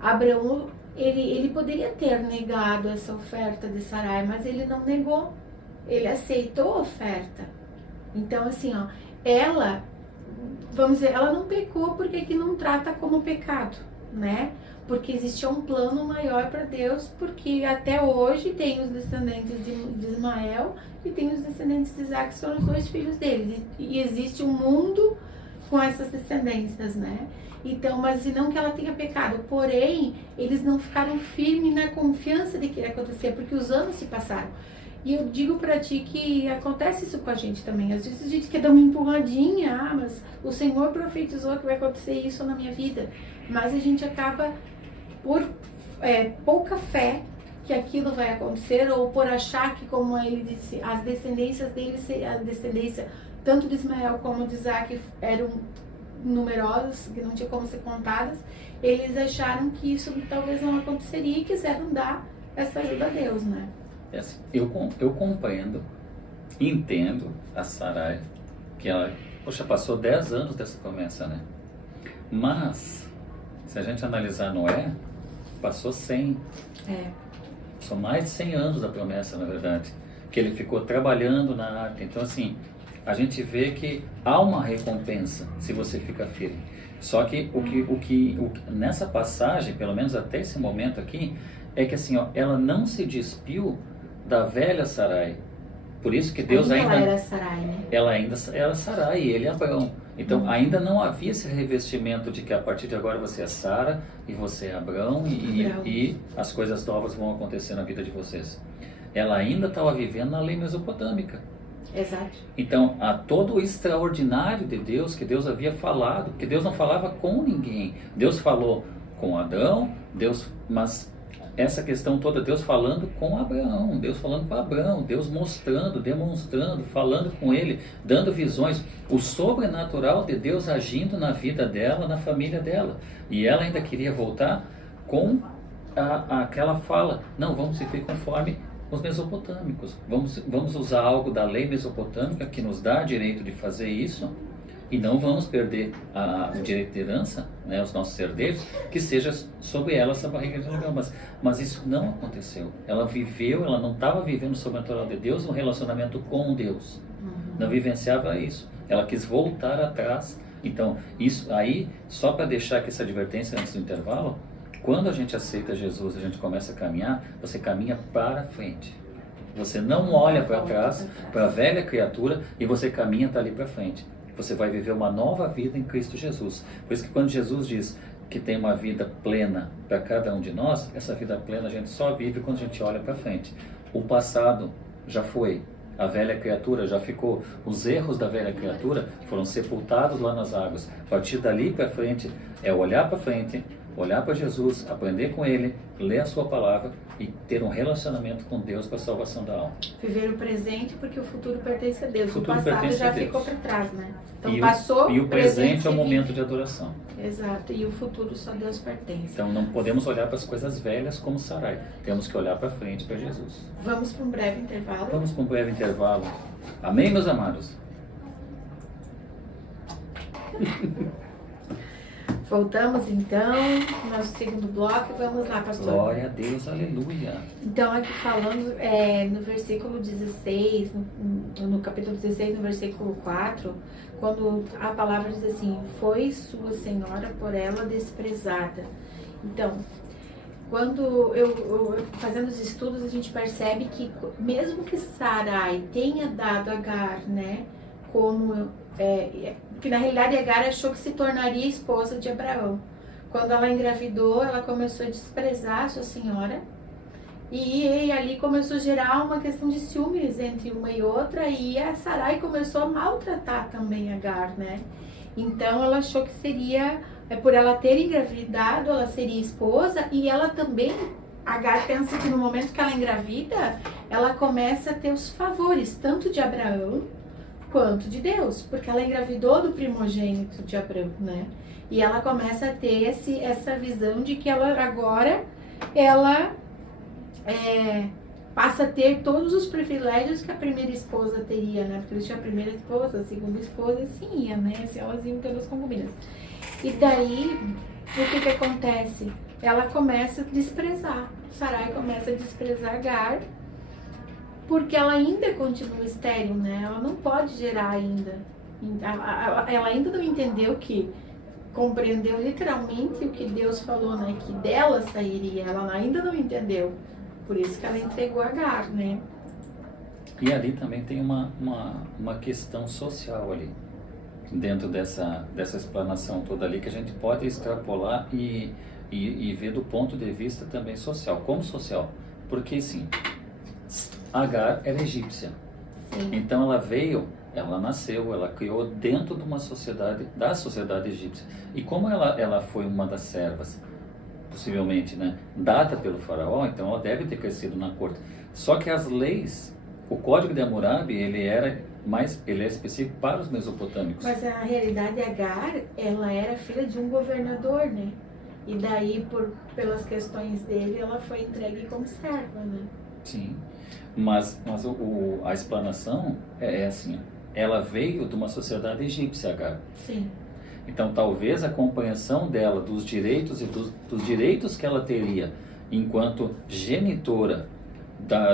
Abraão, ele poderia ter negado essa oferta de Sarai, mas ele não negou. Ele aceitou a oferta. Então, assim, ela, vamos dizer, ela não pecou porque aqui não trata como pecado, né? Porque existia um plano maior para Deus, porque até hoje tem os descendentes de Ismael e tem os descendentes de Isaac, que são os 2 filhos deles. E existe um mundo com essas descendências, né? Então, mas não que ela tenha pecado, porém, eles não ficaram firmes na confiança de que ia acontecer, porque os anos se passaram. E eu digo pra ti que acontece isso com a gente também. Às vezes a gente quer dar uma empurradinha, mas o Senhor profetizou que vai acontecer isso na minha vida. Mas a gente acaba por pouca fé que aquilo vai acontecer, ou por achar que, como ele disse, as descendências dele, a descendência tanto de Ismael como de Isaac eram numerosas, que não tinha como ser contadas. Eles acharam que isso talvez não aconteceria e quiseram dar essa ajuda a Deus, né? Assim, eu compreendo, entendo a Sarai, que ela, passou 10 anos dessa promessa, né? Mas, se a gente analisar Noé, passou 100. São mais de 100 anos da promessa, na verdade, que ele ficou trabalhando na arca. Então, assim, a gente vê que há uma recompensa se você fica firme. Só que nessa passagem, pelo menos até esse momento aqui, é que assim, ela não se despiu da velha Sarai. Por isso que Deus ainda... Ela era Sarai, né? Ela ainda era Sarai e ele é Abraão. Então ainda não havia esse revestimento de que a partir de agora você é Sara e você é Abraão e as coisas novas vão acontecer na vida de vocês. Ela ainda estava vivendo na lei mesopotâmica. Exato. Então, há todo o extraordinário de Deus que Deus havia falado, porque Deus não falava com ninguém. Deus falou com Adão, mas essa questão toda, Deus falando com Abraão, Deus falando com Abraão, Deus mostrando, demonstrando, falando com ele, dando visões, o sobrenatural de Deus agindo na vida dela, na família dela. E ela ainda queria voltar com aquela fala: não, vamos viver conforme os mesopotâmicos. Vamos usar algo da lei mesopotâmica que nos dá direito de fazer isso, e não vamos perder o direito de herança, né, os nossos herdeiros, que seja sobre ela essa barriga de dragão. Mas isso não aconteceu. Ela não estava vivendo o sobrenatural de Deus, um relacionamento com Deus. Não vivenciava isso. Ela quis voltar atrás. Então, isso aí, só para deixar aqui essa advertência antes do intervalo, quando a gente aceita Jesus, a gente começa a caminhar, você caminha para frente. Você não olha para trás, para a velha criatura, e você caminha dali para frente. Você vai viver uma nova vida em Cristo Jesus. Por isso que quando Jesus diz que tem uma vida plena para cada um de nós, essa vida plena a gente só vive quando a gente olha para frente. O passado já foi, a velha criatura já ficou, os erros da velha criatura foram sepultados lá nas águas. A partir dali para frente é olhar para frente, olhar para Jesus, aprender com Ele, ler a sua palavra e ter um relacionamento com Deus para a salvação da alma. Viver o presente porque o futuro pertence a Deus. O futuro passado pertence já a Deus. ficou para trás, né? Então E passou, o presente é o vive. momento de adoração. Exato, e o futuro só Deus pertence. Então não podemos olhar para as coisas velhas como Sarai. Temos que olhar para frente, para Jesus. Vamos para um breve intervalo. Vamos para um breve intervalo. Amém, meus amados? Voltamos então, nosso segundo bloco. Vamos lá, pastor. Glória a Deus, aleluia. Então, aqui falando no versículo 16, no capítulo 16, no versículo 4, quando a palavra diz assim: foi sua senhora por ela desprezada. Então, quando eu fazendo os estudos, a gente percebe que mesmo que Sarai tenha dado Agar, né, como que na realidade Agar achou que se tornaria esposa de Abraão. Quando ela engravidou, ela começou a desprezar a sua senhora, e ali começou a gerar uma questão de ciúmes entre uma e outra, e a Sarai começou a maltratar também Agar, né? Então ela achou que seria, por ela ter engravidado, ela seria esposa, e ela também, Agar pensa que no momento que ela engravida, ela começa a ter os favores, tanto de Abraão quanto de Deus, porque ela engravidou do primogênito de Abraão, né? E ela começa a ter essa visão de que ela agora, passa a ter todos os privilégios que a primeira esposa teria, né? Porque eles tinham a primeira esposa, a segunda esposa, e assim ia, né? Se elas iam pelas concubinas. E daí, o que acontece? Ela começa a desprezar. Sarai começa a desprezar Agar, porque ela ainda continua estéril, né? Ela não pode gerar ainda. Ela ainda não entendeu compreendeu literalmente o que Deus falou, né? Que dela sairia. Ela ainda não entendeu. Por isso que ela entregou Agar, né? E ali também tem uma questão social ali, dentro dessa explanação toda ali, que a gente pode extrapolar e ver do ponto de vista também social. Como social? Porque, sim, Agar era egípcia. Sim. Então ela nasceu, ela criou dentro de uma sociedade, da sociedade egípcia. E como ela foi uma das servas, possivelmente, né, dada pelo faraó, então ela deve ter crescido na corte. Só que as leis, o Código de Hammurabi, ele é específico para os mesopotâmicos. Mas a realidade, Agar, ela era filha de um governador, né? E daí, pelas questões dele, ela foi entregue como serva, né? Sim. Mas a explanação é assim: ela veio de uma sociedade egípcia, Agar. Sim. Então talvez a compreensão dela dos direitos e dos direitos que ela teria enquanto genitora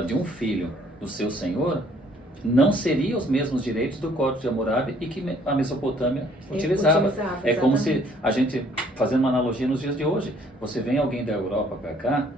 de um filho do seu senhor não seria os mesmos direitos do Código de Hammurabi e que a Mesopotâmia utilizava. É como se a gente, fazendo uma analogia nos dias de hoje, você vem alguém da Europa para cá,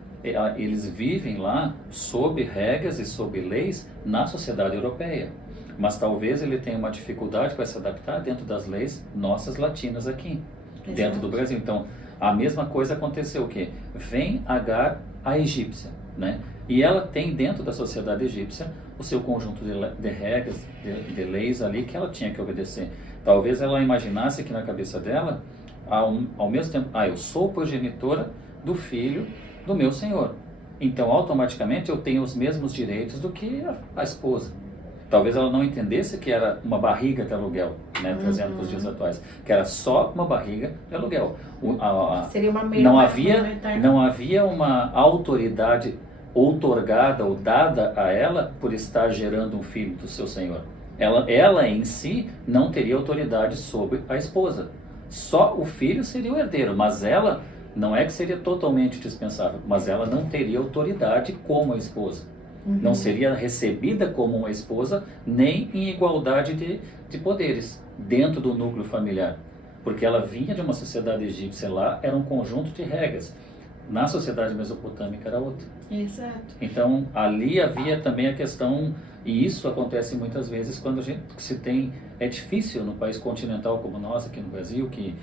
eles vivem lá sob regras e sob leis na sociedade europeia, mas talvez ele tenha uma dificuldade para se adaptar dentro das leis nossas latinas aqui, Exato. Dentro do Brasil. Então, a mesma coisa aconteceu, o quê? Vem Agar, a egípcia, né? E ela tem dentro da sociedade egípcia o seu conjunto de regras, de leis ali que ela tinha que obedecer. Talvez ela imaginasse que na cabeça dela, ao mesmo tempo, eu sou progenitora do filho do meu senhor, então automaticamente eu tenho os mesmos direitos do que a esposa. Talvez ela não entendesse que era uma barriga de aluguel, né, trazendo para os dias atuais, que era só uma barriga de aluguel. Seria uma não havia uma autoridade outorgada ou dada a ela por estar gerando um filho do seu senhor. Ela em si não teria autoridade sobre a esposa. Só o filho seria o herdeiro, mas ela não é que seria totalmente dispensável, mas ela não teria autoridade como a esposa. Não seria recebida como uma esposa, nem em igualdade de poderes dentro do núcleo familiar. Porque ela vinha de uma sociedade egípcia, lá era um conjunto de regras. Na sociedade mesopotâmica era outra. Exato. Então, ali havia também a questão, e isso acontece muitas vezes quando a gente se tem, é difícil no país continental como nós, aqui no Brasil, que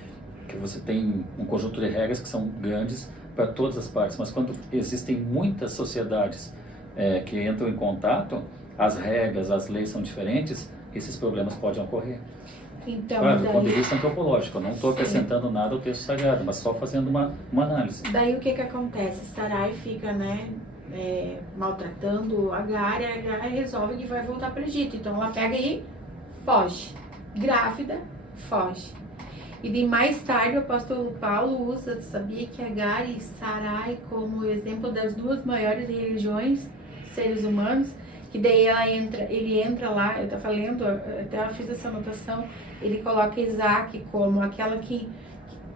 você tem um conjunto de regras que são grandes para todas as partes, mas quando existem muitas sociedades que entram em contato, as regras, as leis são diferentes, esses problemas podem ocorrer. Então, claro, do ponto de vista antropológico, eu não estou acrescentando nada ao texto sagrado, mas só fazendo uma análise. Daí o que acontece? Sarai fica, né, maltratando Agar, e Agar resolve que vai voltar para o Egito. Então ela pega e foge. Grávida, foge. E de mais tarde o apóstolo Paulo usa, sabia que Agar e Sarai como exemplo das duas maiores religiões, seres humanos, que daí ele entra lá, eu estava falando, até eu fiz essa anotação, ele coloca Isaac como aquela que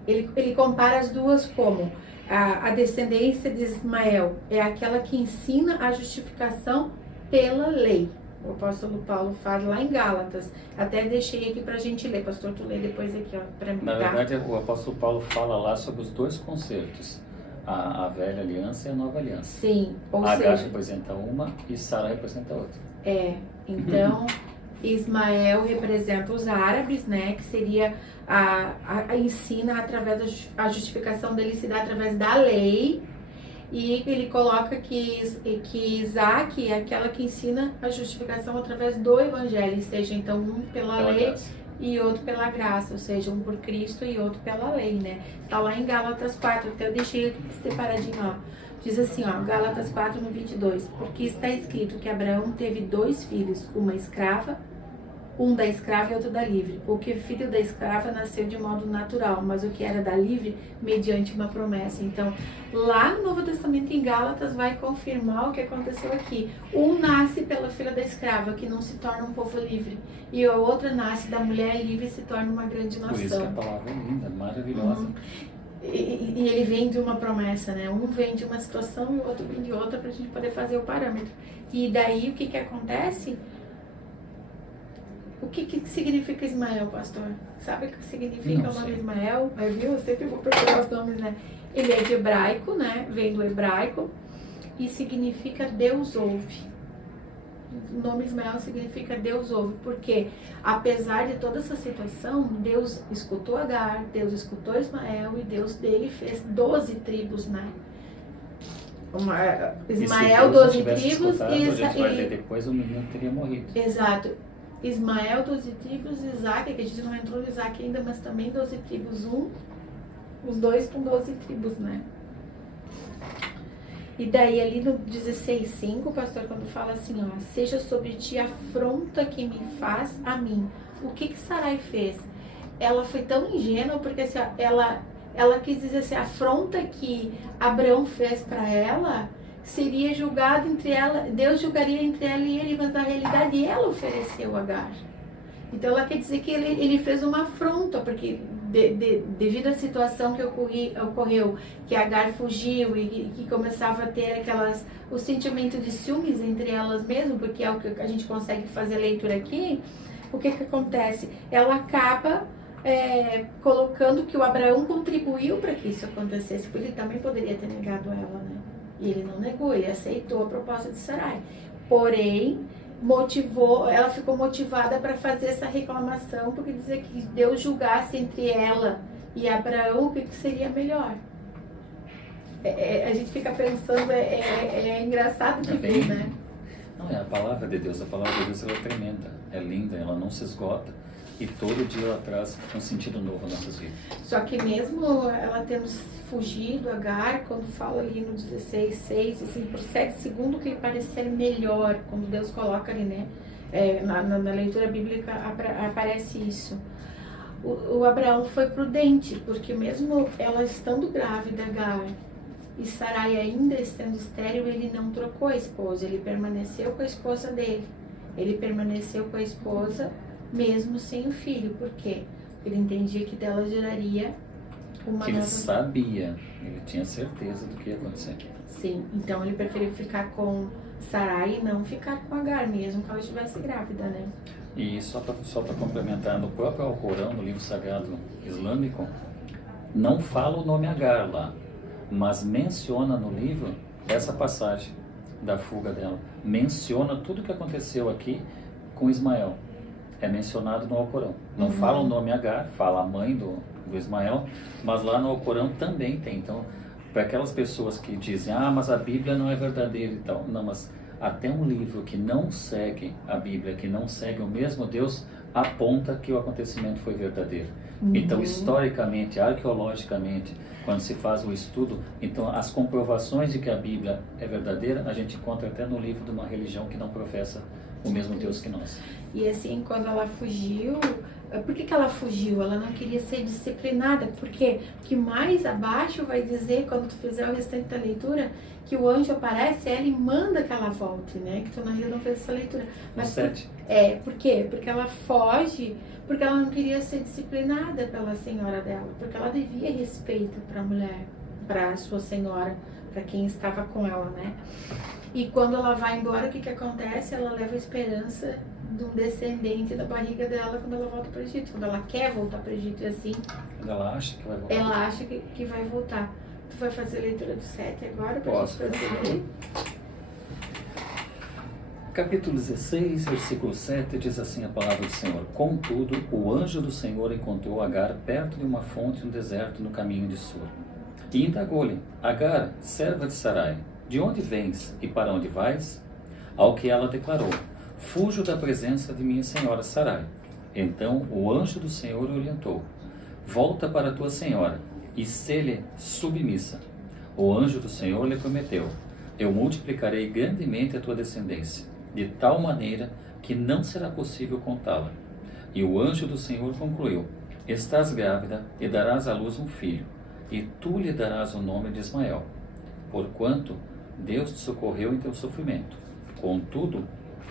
ele compara as duas como a descendência de Ismael é aquela que ensina a justificação pela lei. O apóstolo Paulo fala lá em Gálatas. Até deixei aqui pra gente ler. Pastor, tu lê depois aqui, ó, pra mim. Na verdade, o apóstolo Paulo fala lá sobre os dois concertos. A velha aliança e a nova aliança. Sim, ou Agar seja... representa uma e Sara representa outra. Então... Ismael representa os árabes, né, que seria ensina através da justificação dele se dá através da lei, e ele coloca que Isaac é aquela que ensina a justificação através do evangelho, ou seja, então um pela lei graça. E outro pela graça, ou seja, um por Cristo e outro pela lei, né? Tá lá em Gálatas 4, até eu deixei aqui separadinho, ó. Diz assim, ó, Gálatas 4, no 22, porque está escrito que Abraão teve 2 filhos, uma escrava, um da escrava e outro da livre. O que filho da escrava nasceu de modo natural, mas o que era da livre, mediante uma promessa. Então, lá no Novo Testamento, em Gálatas, vai confirmar o que aconteceu aqui. Um nasce pela filha da escrava, que não se torna um povo livre, e a outra nasce da mulher livre e se torna uma grande nação. Por isso que a palavra é linda, maravilhosa. E ele vem de uma promessa, né? Um vem de uma situação e o outro vem de outra, para a gente poder fazer o parâmetro. E daí, o que acontece? O que significa Ismael, pastor? Sabe o que significa o nome Ismael? Mas viu? Eu sempre vou procurar os nomes, né? Ele é de hebraico, né? Vem do hebraico e significa Deus ouve. O nome Ismael significa Deus ouve, porque apesar de toda essa situação, Deus escutou Agar, Deus escutou Ismael e Deus dele fez 12 tribos, né? Ismael, 12 tribos e depois o menino teria morrido. Exato. Ismael, 12 tribos, Isaac, que a gente não entrou no Isaac ainda, mas também 12 tribos, os dois com 12 tribos, né? E daí ali no 16:5, o pastor quando fala assim, ó, seja sobre ti a afronta que me faz a mim. O que Sarai fez? Ela foi tão ingênua porque assim, ela quis dizer assim, a afronta que Abraão fez para ela seria julgado entre ela, Deus julgaria entre ela e ele, mas na realidade ela ofereceu Agar. Então ela quer dizer que ele fez uma afronta, porque devido à situação que ocorreu, que Agar fugiu e que começava a ter o sentimento de ciúmes entre elas mesmo, porque é o que a gente consegue fazer leitura aqui, o que acontece? Ela acaba colocando que o Abraão contribuiu para que isso acontecesse, porque ele também poderia ter negado ela, né? E ele não negou, ele aceitou a proposta de Sarai. Porém, ela ficou motivada para fazer essa reclamação, porque dizer que Deus julgasse entre ela e Abraão o que seria melhor. A gente fica pensando, é engraçado de ver, né? Não, é a palavra de Deus ela é tremenda, é linda, ela não se esgota. E todo dia ela traz um sentido novo nas nossas vidas. Só que mesmo ela tendo fugido, Agar, quando fala ali no 16:6, assim, prossegue segundo o que lhe parecer melhor, quando Deus coloca ali, né? Na leitura bíblica aparece isso. O Abraão foi prudente, porque mesmo ela estando grávida, Agar, E Sarai, ainda estando estéril, ele não trocou a esposa, ele permaneceu com a esposa dele. Ele permaneceu com a esposa mesmo sem o filho. Por quê? Ele entendia que dela geraria uma Ele nova... sabia, ele tinha certeza do que ia acontecer. Sim, então ele preferiu ficar com Sarai e não ficar com Agar, mesmo que ela estivesse grávida, né? E só para complementar, no próprio Alcorão, no livro sagrado islâmico, não fala o nome Agar lá, mas menciona no livro essa passagem da fuga dela. Menciona tudo o que aconteceu aqui com Ismael. É mencionado no Alcorão. Não fala o nome Agar, fala a mãe do Ismael, mas lá no Alcorão também tem. Então, para aquelas pessoas que dizem, mas a Bíblia não é verdadeira e tal. Não, mas até um livro que não segue a Bíblia, que não segue o mesmo Deus, aponta que o acontecimento foi verdadeiro. Então, historicamente, arqueologicamente, quando se faz o estudo, então as comprovações de que a Bíblia é verdadeira, a gente encontra até no livro de uma religião que não professa o mesmo Deus que nós. E assim, quando ela fugiu, por que ela fugiu? Ela não queria ser disciplinada, porque mais abaixo vai dizer, quando tu fizer o restante da leitura, que o anjo aparece ela e manda que ela volte, né? Que tu na não fez essa leitura. Mas 7. Por quê? Porque ela foge, porque ela não queria ser disciplinada pela senhora dela, porque ela devia respeito para a mulher, para a sua senhora, para quem estava com ela, né? E quando ela vai embora, o que acontece? Ela leva a esperança de um descendente da barriga dela quando ela volta para o Egito. Quando ela quer voltar para o Egito, assim... Quando ela acha que vai voltar. Ela acha que vai voltar. Tu vai fazer a leitura do 7 agora? Posso. Capítulo 16, versículo 7, diz assim a palavra do Senhor. Contudo, o anjo do Senhor encontrou Agar perto de uma fonte no deserto, no caminho de Sur. E indagou-lhe, Agar, serva de Sarai, de onde vens e para onde vais? Ao que ela declarou, fujo da presença de minha senhora Sarai. Então o anjo do Senhor orientou, volta para tua senhora e sê-lhe submissa. O anjo do Senhor lhe prometeu, eu multiplicarei grandemente a tua descendência, de tal maneira que não será possível contá-la. E o anjo do Senhor concluiu, estás grávida e darás à luz um filho, e tu lhe darás o nome de Ismael, porquanto Deus te socorreu em teu sofrimento. Contudo,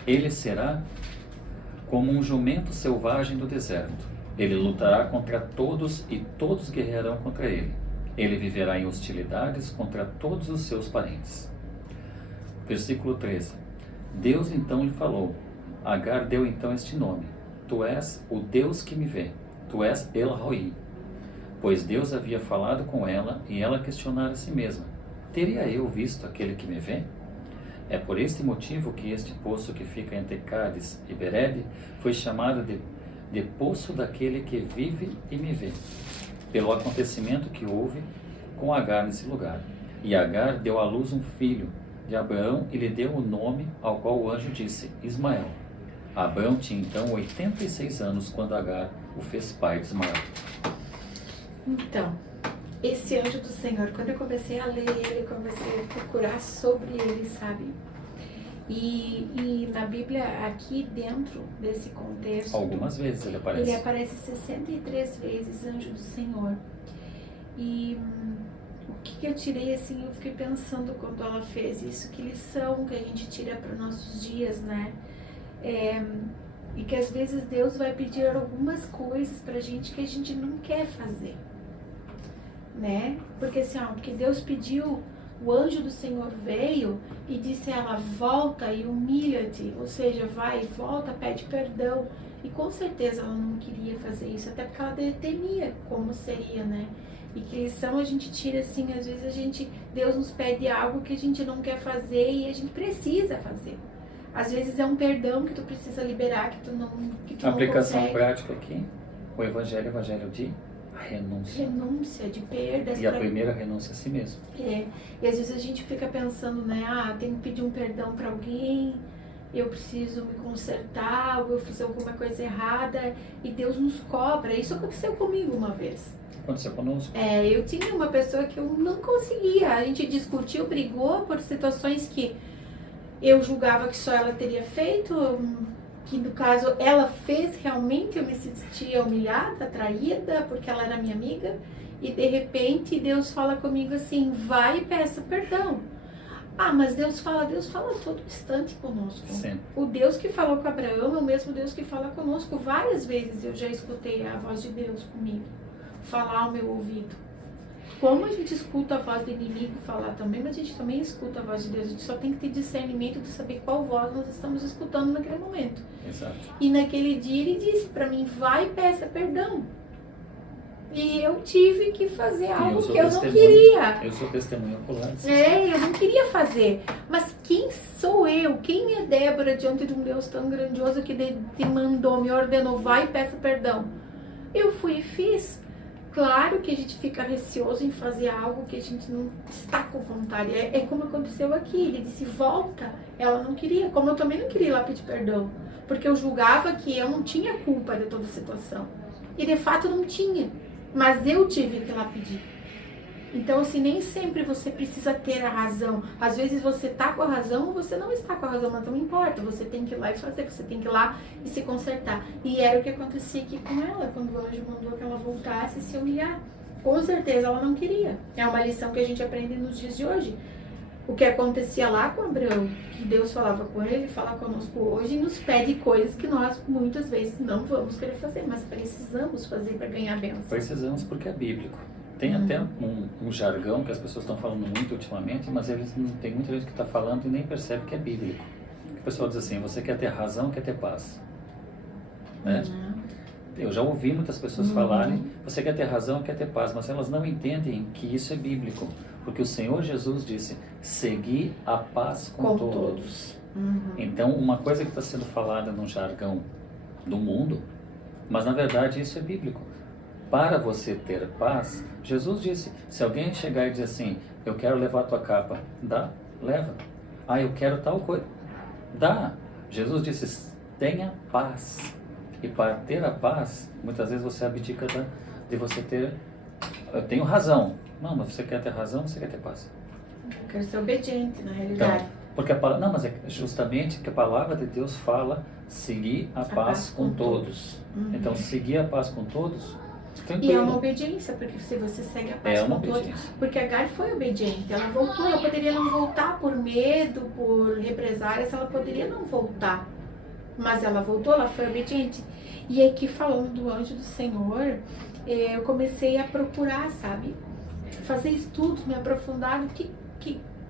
ele será como um jumento selvagem do deserto. Ele lutará contra todos e todos guerrearão contra ele. Ele viverá em hostilidades contra todos os seus parentes. Versículo 13. Deus então lhe falou. Agar deu então este nome. Tu és o Deus que me vê. Tu és El Roi. Pois Deus havia falado com ela e ela questionara a si mesma. Teria eu visto aquele que me vê? É por este motivo que este poço que fica entre Cádiz e Berede foi chamado de poço daquele que vive e me vê, pelo acontecimento que houve com Agar nesse lugar. E Agar deu à luz um filho de Abraão e lhe deu o nome ao qual o anjo disse, Ismael. Abraão tinha então 86 anos quando Agar o fez pai de Ismael. Então, esse anjo do Senhor, quando eu comecei a ler ele, comecei a procurar sobre ele, sabe? E na Bíblia, aqui dentro desse contexto... Algumas vezes ele aparece. Ele aparece 63 vezes, anjo do Senhor. E o que eu tirei, assim, eu fiquei pensando quando ela fez isso, que lição que a gente tira para os nossos dias, né? E que às vezes Deus vai pedir algumas coisas pra gente que a gente não quer fazer, né? Porque assim, porque Deus pediu, o anjo do Senhor veio e disse a ela, volta e humilha-te, ou seja, vai, volta, pede perdão. E com certeza ela não queria fazer isso, até porque ela temia como seria, né? E que lição a gente tira, assim, às vezes Deus nos pede algo que a gente não quer fazer e a gente precisa fazer. Às vezes é um perdão que tu precisa liberar, que tu não Aplicação consegue. prática aqui, o evangelho de renúncia. Renúncia, de perdas. E a primeira renúncia a si mesmo. E às vezes a gente fica pensando, né, tenho que pedir um perdão para alguém, eu preciso me consertar, ou eu fiz alguma coisa errada, e Deus nos cobra. Isso aconteceu comigo uma vez. Aconteceu conosco. Eu tinha uma pessoa que eu não conseguia, a gente discutiu, brigou por situações que eu julgava que só ela teria feito, que no caso ela fez realmente, eu me sentia humilhada, traída, porque ela era minha amiga, E de repente Deus fala comigo assim, vai e peça perdão. Ah, mas Deus fala a todo instante conosco. Sim. O Deus que falou com Abraão é o mesmo Deus que fala conosco. Várias vezes eu já escutei a voz de Deus comigo, falar ao meu ouvido. Como a gente escuta a voz do inimigo falar também, mas a gente também escuta a voz de Deus. A gente só tem que ter discernimento de saber qual voz nós estamos escutando naquele momento. Exato. E naquele dia ele disse para mim, vai e peça perdão. E eu tive que fazer algo que eu não queria. Eu sou testemunha ocular. Eu não queria fazer. Mas quem sou eu? Quem é Débora diante de um Deus tão grandioso que te mandou, me ordenou, vai e peça perdão? Eu fui e fiz. Claro que a gente fica receoso em fazer algo que a gente não está com vontade. É como aconteceu aqui. Ele disse, volta. Ela não queria. Como eu também não queria ir lá pedir perdão. Porque eu julgava que eu não tinha culpa de toda a situação. E de fato não tinha. Mas eu tive que ir lá pedir. Então, assim, nem sempre você precisa ter a razão. Às vezes você tá com a razão ou você não está com a razão, mas não importa. Você tem que ir lá e fazer, você tem que ir lá e se consertar. E era o que acontecia aqui com ela, quando o anjo mandou que ela voltasse e se humilhar. Com certeza ela não queria. É uma lição que a gente aprende nos dias de hoje. O que acontecia lá com Abraão, que Deus falava com ele, fala conosco hoje e nos pede coisas que nós muitas vezes não vamos querer fazer, mas precisamos fazer para ganhar a bênção. Precisamos porque é bíblico. Tem até um jargão que as pessoas estão falando muito ultimamente, mas eles não tem muita gente que está falando e nem percebe que é bíblico. O pessoal diz assim, você quer ter razão, quer ter paz. Né? Eu já ouvi muitas pessoas falarem, você quer ter razão, quer ter paz, mas elas não entendem que isso é bíblico. Porque o Senhor Jesus disse, segui a paz com todos. Então, uma coisa que está sendo falada no jargão do mundo, mas na verdade isso é bíblico. Para você ter paz, Jesus disse, se alguém chegar e dizer assim, eu quero levar a tua capa, dá, leva. Ah, eu quero tal coisa, dá. Jesus disse, tenha paz. E para ter a paz, muitas vezes você abdica de você ter, eu tenho razão. Não, mas você quer ter razão, você quer ter paz. Eu quero ser obediente, na realidade. Então, porque a palavra, não, mas é justamente que a palavra de Deus fala, seguir a paz com todos. Então, seguir a paz com todos, tranquilo. E é uma obediência, porque se você segue a paz com todos, porque Agar foi obediente, ela voltou, ela poderia não voltar por medo, por represálias, ela poderia não voltar, mas ela voltou, ela foi obediente. E aqui falando do anjo do Senhor, eu comecei a procurar, sabe, fazer estudos, me aprofundar,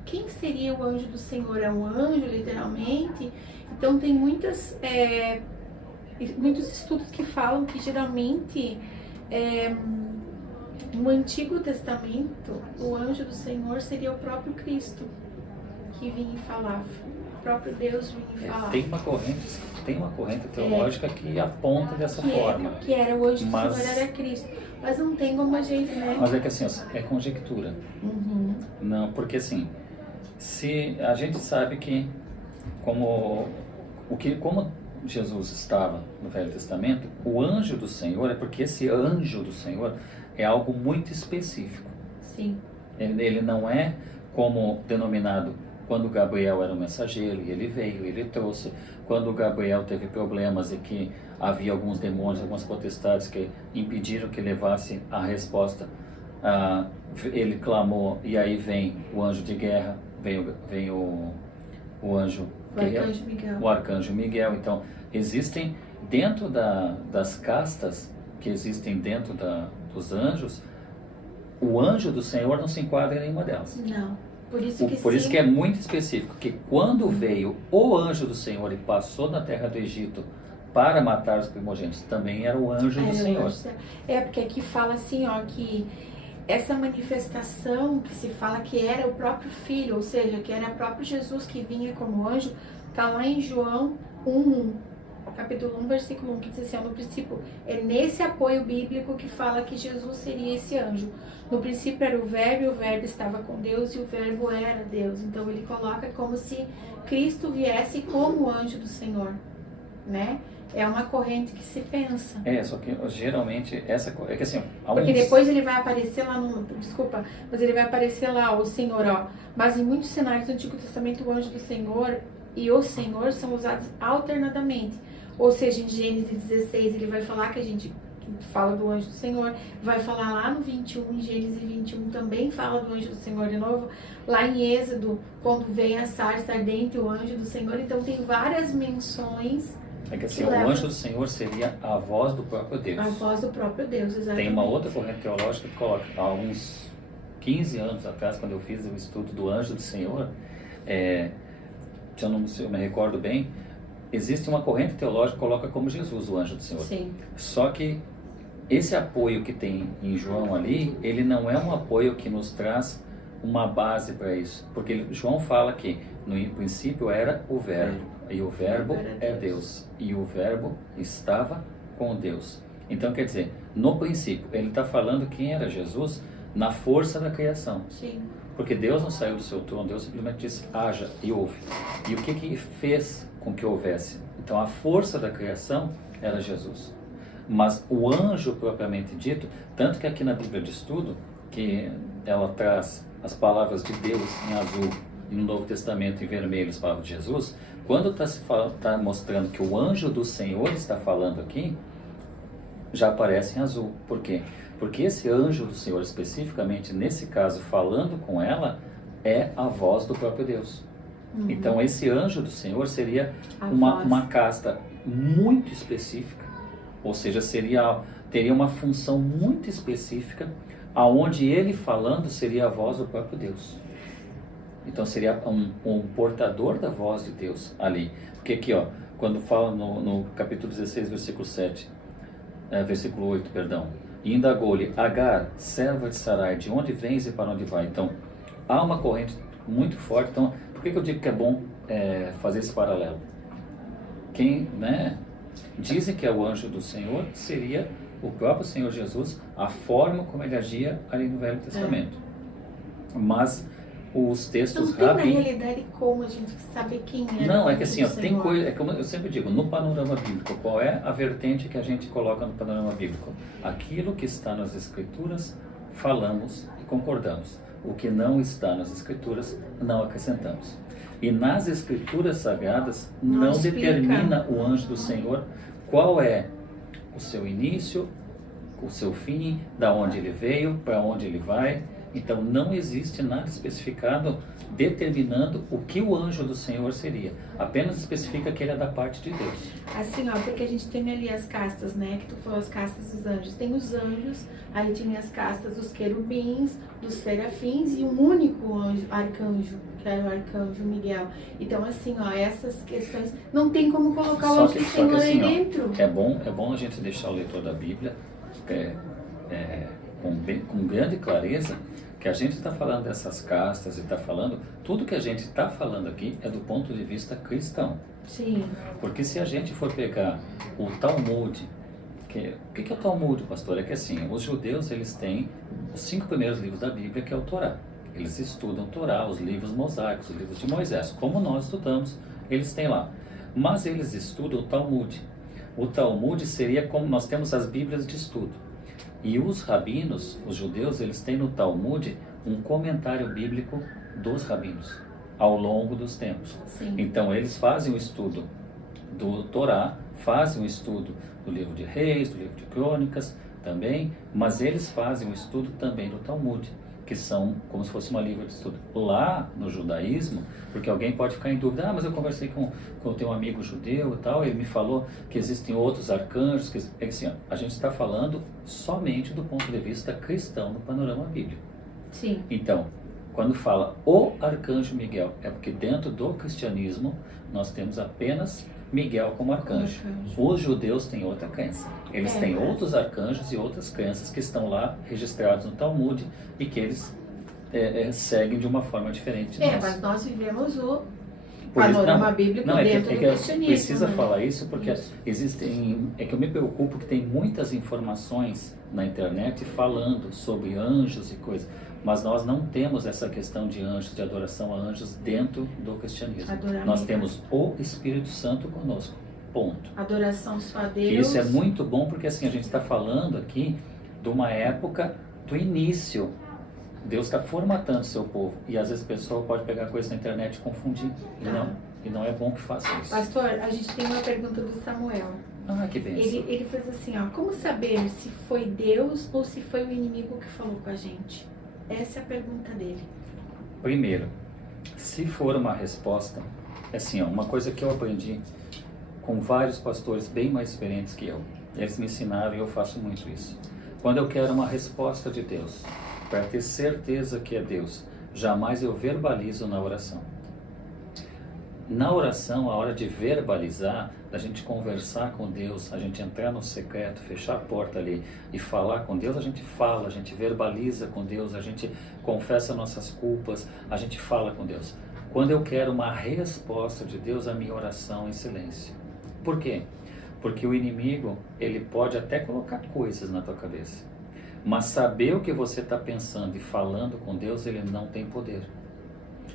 quem seria o anjo do Senhor? É um anjo, literalmente? Então tem muitos estudos que falam que geralmente no Antigo Testamento o anjo do Senhor seria o próprio Cristo que vinha e falava, o próprio Deus vinha e falava. Tem uma corrente teológica que aponta dessa forma. Que era o anjo do Senhor, era Cristo. Mas não tem como a gente, né? Mas é que assim, é conjectura. Não, porque assim, se a gente sabe que como Jesus estava no Velho Testamento, o anjo do Senhor, é porque esse anjo do Senhor é algo muito específico. Sim. Ele não é como denominado quando Gabriel era o mensageiro e ele veio, ele trouxe. Quando Gabriel teve problemas e que havia alguns demônios, algumas potestades que impediram que levasse a resposta, ele clamou e aí vem o anjo de guerra, vem o anjo, o arcanjo Miguel. Então, existem dentro das castas que existem dentro dos anjos, o anjo do Senhor não se enquadra em nenhuma delas. Não. Por isso que é muito específico, que quando veio o anjo do Senhor e passou na terra do Egito para matar os primogênitos, também era o anjo do Senhor. Porque aqui fala assim, ó, que essa manifestação que se fala que era o próprio Filho, ou seja, que era o próprio Jesus que vinha como anjo, está lá em João 1, capítulo 1, versículo 1, que diz assim, no princípio, é nesse apoio bíblico que fala que Jesus seria esse anjo. No princípio era o Verbo, e o Verbo estava com Deus, e o Verbo era Deus. Então ele coloca como se Cristo viesse como anjo do Senhor, né? É uma corrente que se pensa. Só que geralmente essa é que assim, porque depois ele vai aparecer lá desculpa, mas ele vai aparecer lá o Senhor, ó. Mas em muitos cenários do Antigo Testamento o anjo do Senhor e o Senhor são usados alternadamente. Ou seja, em Gênesis 16 ele vai falar que fala do anjo do Senhor. Vai falar lá no 21, em Gênesis 21 também fala do anjo do Senhor de novo. Lá em Êxodo, quando vem a sarça ardente, o anjo do Senhor. Então tem várias menções. É que assim, o anjo do Senhor seria a voz do próprio Deus. A voz do próprio Deus, exatamente. Tem uma outra corrente teológica que coloca, há uns 15 anos atrás, quando eu fiz o estudo do anjo do Senhor, se eu me recordo bem, existe uma corrente teológica que coloca como Jesus o anjo do Senhor. Sim. Só que esse apoio que tem em João ali, ele não é um apoio que nos traz uma base para isso. Porque João fala que no princípio era o Verbo, e o Verbo é Deus, e o Verbo estava com Deus. Então quer dizer, no princípio, ele está falando quem era Jesus na força da criação. Sim. Porque Deus não saiu do seu trono, Deus simplesmente disse, haja e houve. E o que fez com que houvesse? Então a força da criação era Jesus. Mas o anjo propriamente dito, tanto que aqui na Bíblia de Estudo, que ela traz as palavras de Deus em azul e no Novo Testamento em vermelho as palavras de Jesus, quando está mostrando que o anjo do Senhor está falando aqui, já aparece em azul. Por quê? Porque esse anjo do Senhor, especificamente nesse caso, falando com ela, é a voz do próprio Deus. Então esse anjo do Senhor seria uma casta muito específica, ou seja, teria uma função muito específica, aonde ele falando seria a voz do próprio Deus. Então seria um portador da voz de Deus ali. Porque aqui, quando fala no capítulo 16, versículo 8, perdão, e indagou-lhe, Agar, serva de Sarai, de onde vens e para onde vai? Então, há uma corrente muito forte. Então, por que eu digo que é bom fazer esse paralelo? Dizem que é o anjo do Senhor, seria o próprio Senhor Jesus, a forma como ele agia ali no Velho Testamento. Mas os textos rabínicos... Não tem na realidade como a gente saber quem é. Não, é que assim, tem coisa, é como eu sempre digo, no panorama bíblico, qual é a vertente que a gente coloca no panorama bíblico? Aquilo que está nas Escrituras, falamos e concordamos. O que não está nas Escrituras, não acrescentamos. E nas Escrituras Sagradas, não determina o anjo do Senhor qual é o seu início, o seu fim, da onde ele veio, para onde ele vai. Então não existe nada especificado determinando o que o anjo do Senhor seria. Apenas especifica que ele é da parte de Deus. Assim, porque a gente tem ali as castas, né? Que tu falou, as castas dos anjos. Tem os anjos, aí tinha as castas dos querubins, dos serafins e um único arcanjo, que era o arcanjo Miguel. Então, assim, essas questões, não tem como colocar o anjo do Senhor aí dentro. É bom a gente deixar o leitor da Bíblia com grande clareza que a gente está falando dessas castas e está falando, tudo que a gente está falando aqui é do ponto de vista cristão. Sim. Porque se a gente for pegar o Talmud, o que é o Talmud, pastor? É que assim, os judeus, eles têm os 5 primeiros livros da Bíblia, que é o Torá. Eles estudam o Torá, os livros mosaicos, os livros de Moisés, como nós estudamos, eles têm lá. Mas eles estudam o Talmud. O Talmud seria como nós temos as Bíblias de estudo. E os rabinos, os judeus, eles têm no Talmud um comentário bíblico dos rabinos, ao longo dos tempos. Sim. Então, eles fazem o estudo do Torá, fazem o estudo do livro de Reis, do livro de Crônicas também, mas eles fazem o estudo também do Talmud, que são como se fosse uma livro de estudo. Lá no judaísmo, porque alguém pode ficar em dúvida, mas eu conversei com o teu amigo judeu e tal, ele me falou que existem outros arcanjos, assim, a gente está falando somente do ponto de vista cristão no panorama bíblico. Sim. Então, quando fala o arcanjo Miguel, é porque dentro do cristianismo nós temos apenas Miguel como arcanjo. Os judeus têm outra crença. Eles têm outros arcanjos e outras crenças que estão lá registrados no Talmud e que eles seguem de uma forma diferente de nós. Mas nós vivemos o panorama bíblico dentro do cristianismo. Precisa falar isso porque existem... É que eu me preocupo que tem muitas informações na internet falando sobre anjos e coisas. Mas nós não temos essa questão de anjos, de adoração a anjos dentro do cristianismo. Nós temos o Espírito Santo conosco, ponto. Adoração só a Deus. E isso é muito bom porque assim, a gente está falando aqui de uma época do início. Deus está formatando o seu povo. E às vezes a pessoa pode pegar coisa na internet e confundir. E não é bom que faça isso. Pastor, a gente tem uma pergunta do Samuel. Ah, que bênção. Ele fez assim, ó, como saber se foi Deus ou se foi o inimigo que falou com a gente? Essa é a pergunta dele. Primeiro, se for uma resposta, assim, ó, uma coisa que eu aprendi com vários pastores bem mais experientes que eu. Eles me ensinaram e eu faço muito isso. Quando eu quero uma resposta de Deus, para ter certeza que é Deus, jamais eu verbalizo na oração. Na oração, a hora de verbalizar, a gente conversar com Deus, a gente entrar no secreto, fechar a porta ali e falar com Deus, a gente fala, a gente verbaliza com Deus, a gente confessa nossas culpas, a gente fala com Deus. Quando eu quero uma resposta de Deus, a minha oração é em silêncio. Por quê? Porque o inimigo, ele pode até colocar coisas na tua cabeça, mas saber o que você está pensando e falando com Deus, ele não tem poder.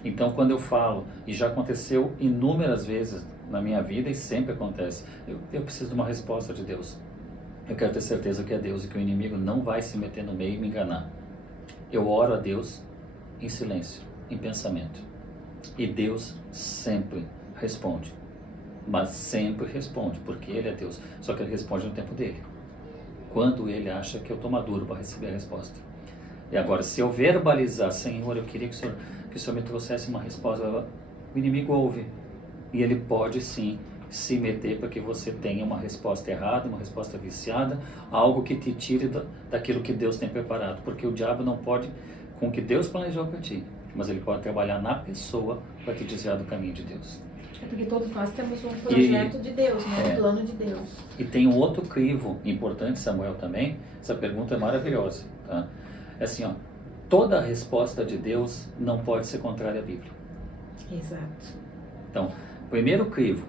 Então, quando eu falo, e já aconteceu inúmeras vezes na minha vida, e sempre acontece, eu preciso de uma resposta de Deus. Eu quero ter certeza que é Deus e que o inimigo não vai se meter no meio e me enganar. Eu oro a Deus em silêncio, em pensamento. E Deus sempre responde. Mas sempre responde, porque Ele é Deus. Só que Ele responde no tempo dele. Quando Ele acha que eu estou maduro para receber a resposta. E agora, se eu verbalizar, Senhor, eu queria que o Senhor me trouxesse uma resposta, o inimigo ouve. E ele pode sim se meter para que você tenha uma resposta errada, uma resposta viciada, algo que te tire daquilo que Deus tem preparado. Porque o diabo não pode, com o que Deus planejou para ti, mas ele pode trabalhar na pessoa para te desviar do caminho de Deus. É porque todos nós temos um projeto de Deus, né? Um plano de Deus. E tem um outro crivo importante, Samuel, também. Essa pergunta é maravilhosa, tá? É assim, ó, toda resposta de Deus não pode ser contrária à Bíblia. Exato. Então, primeiro crivo,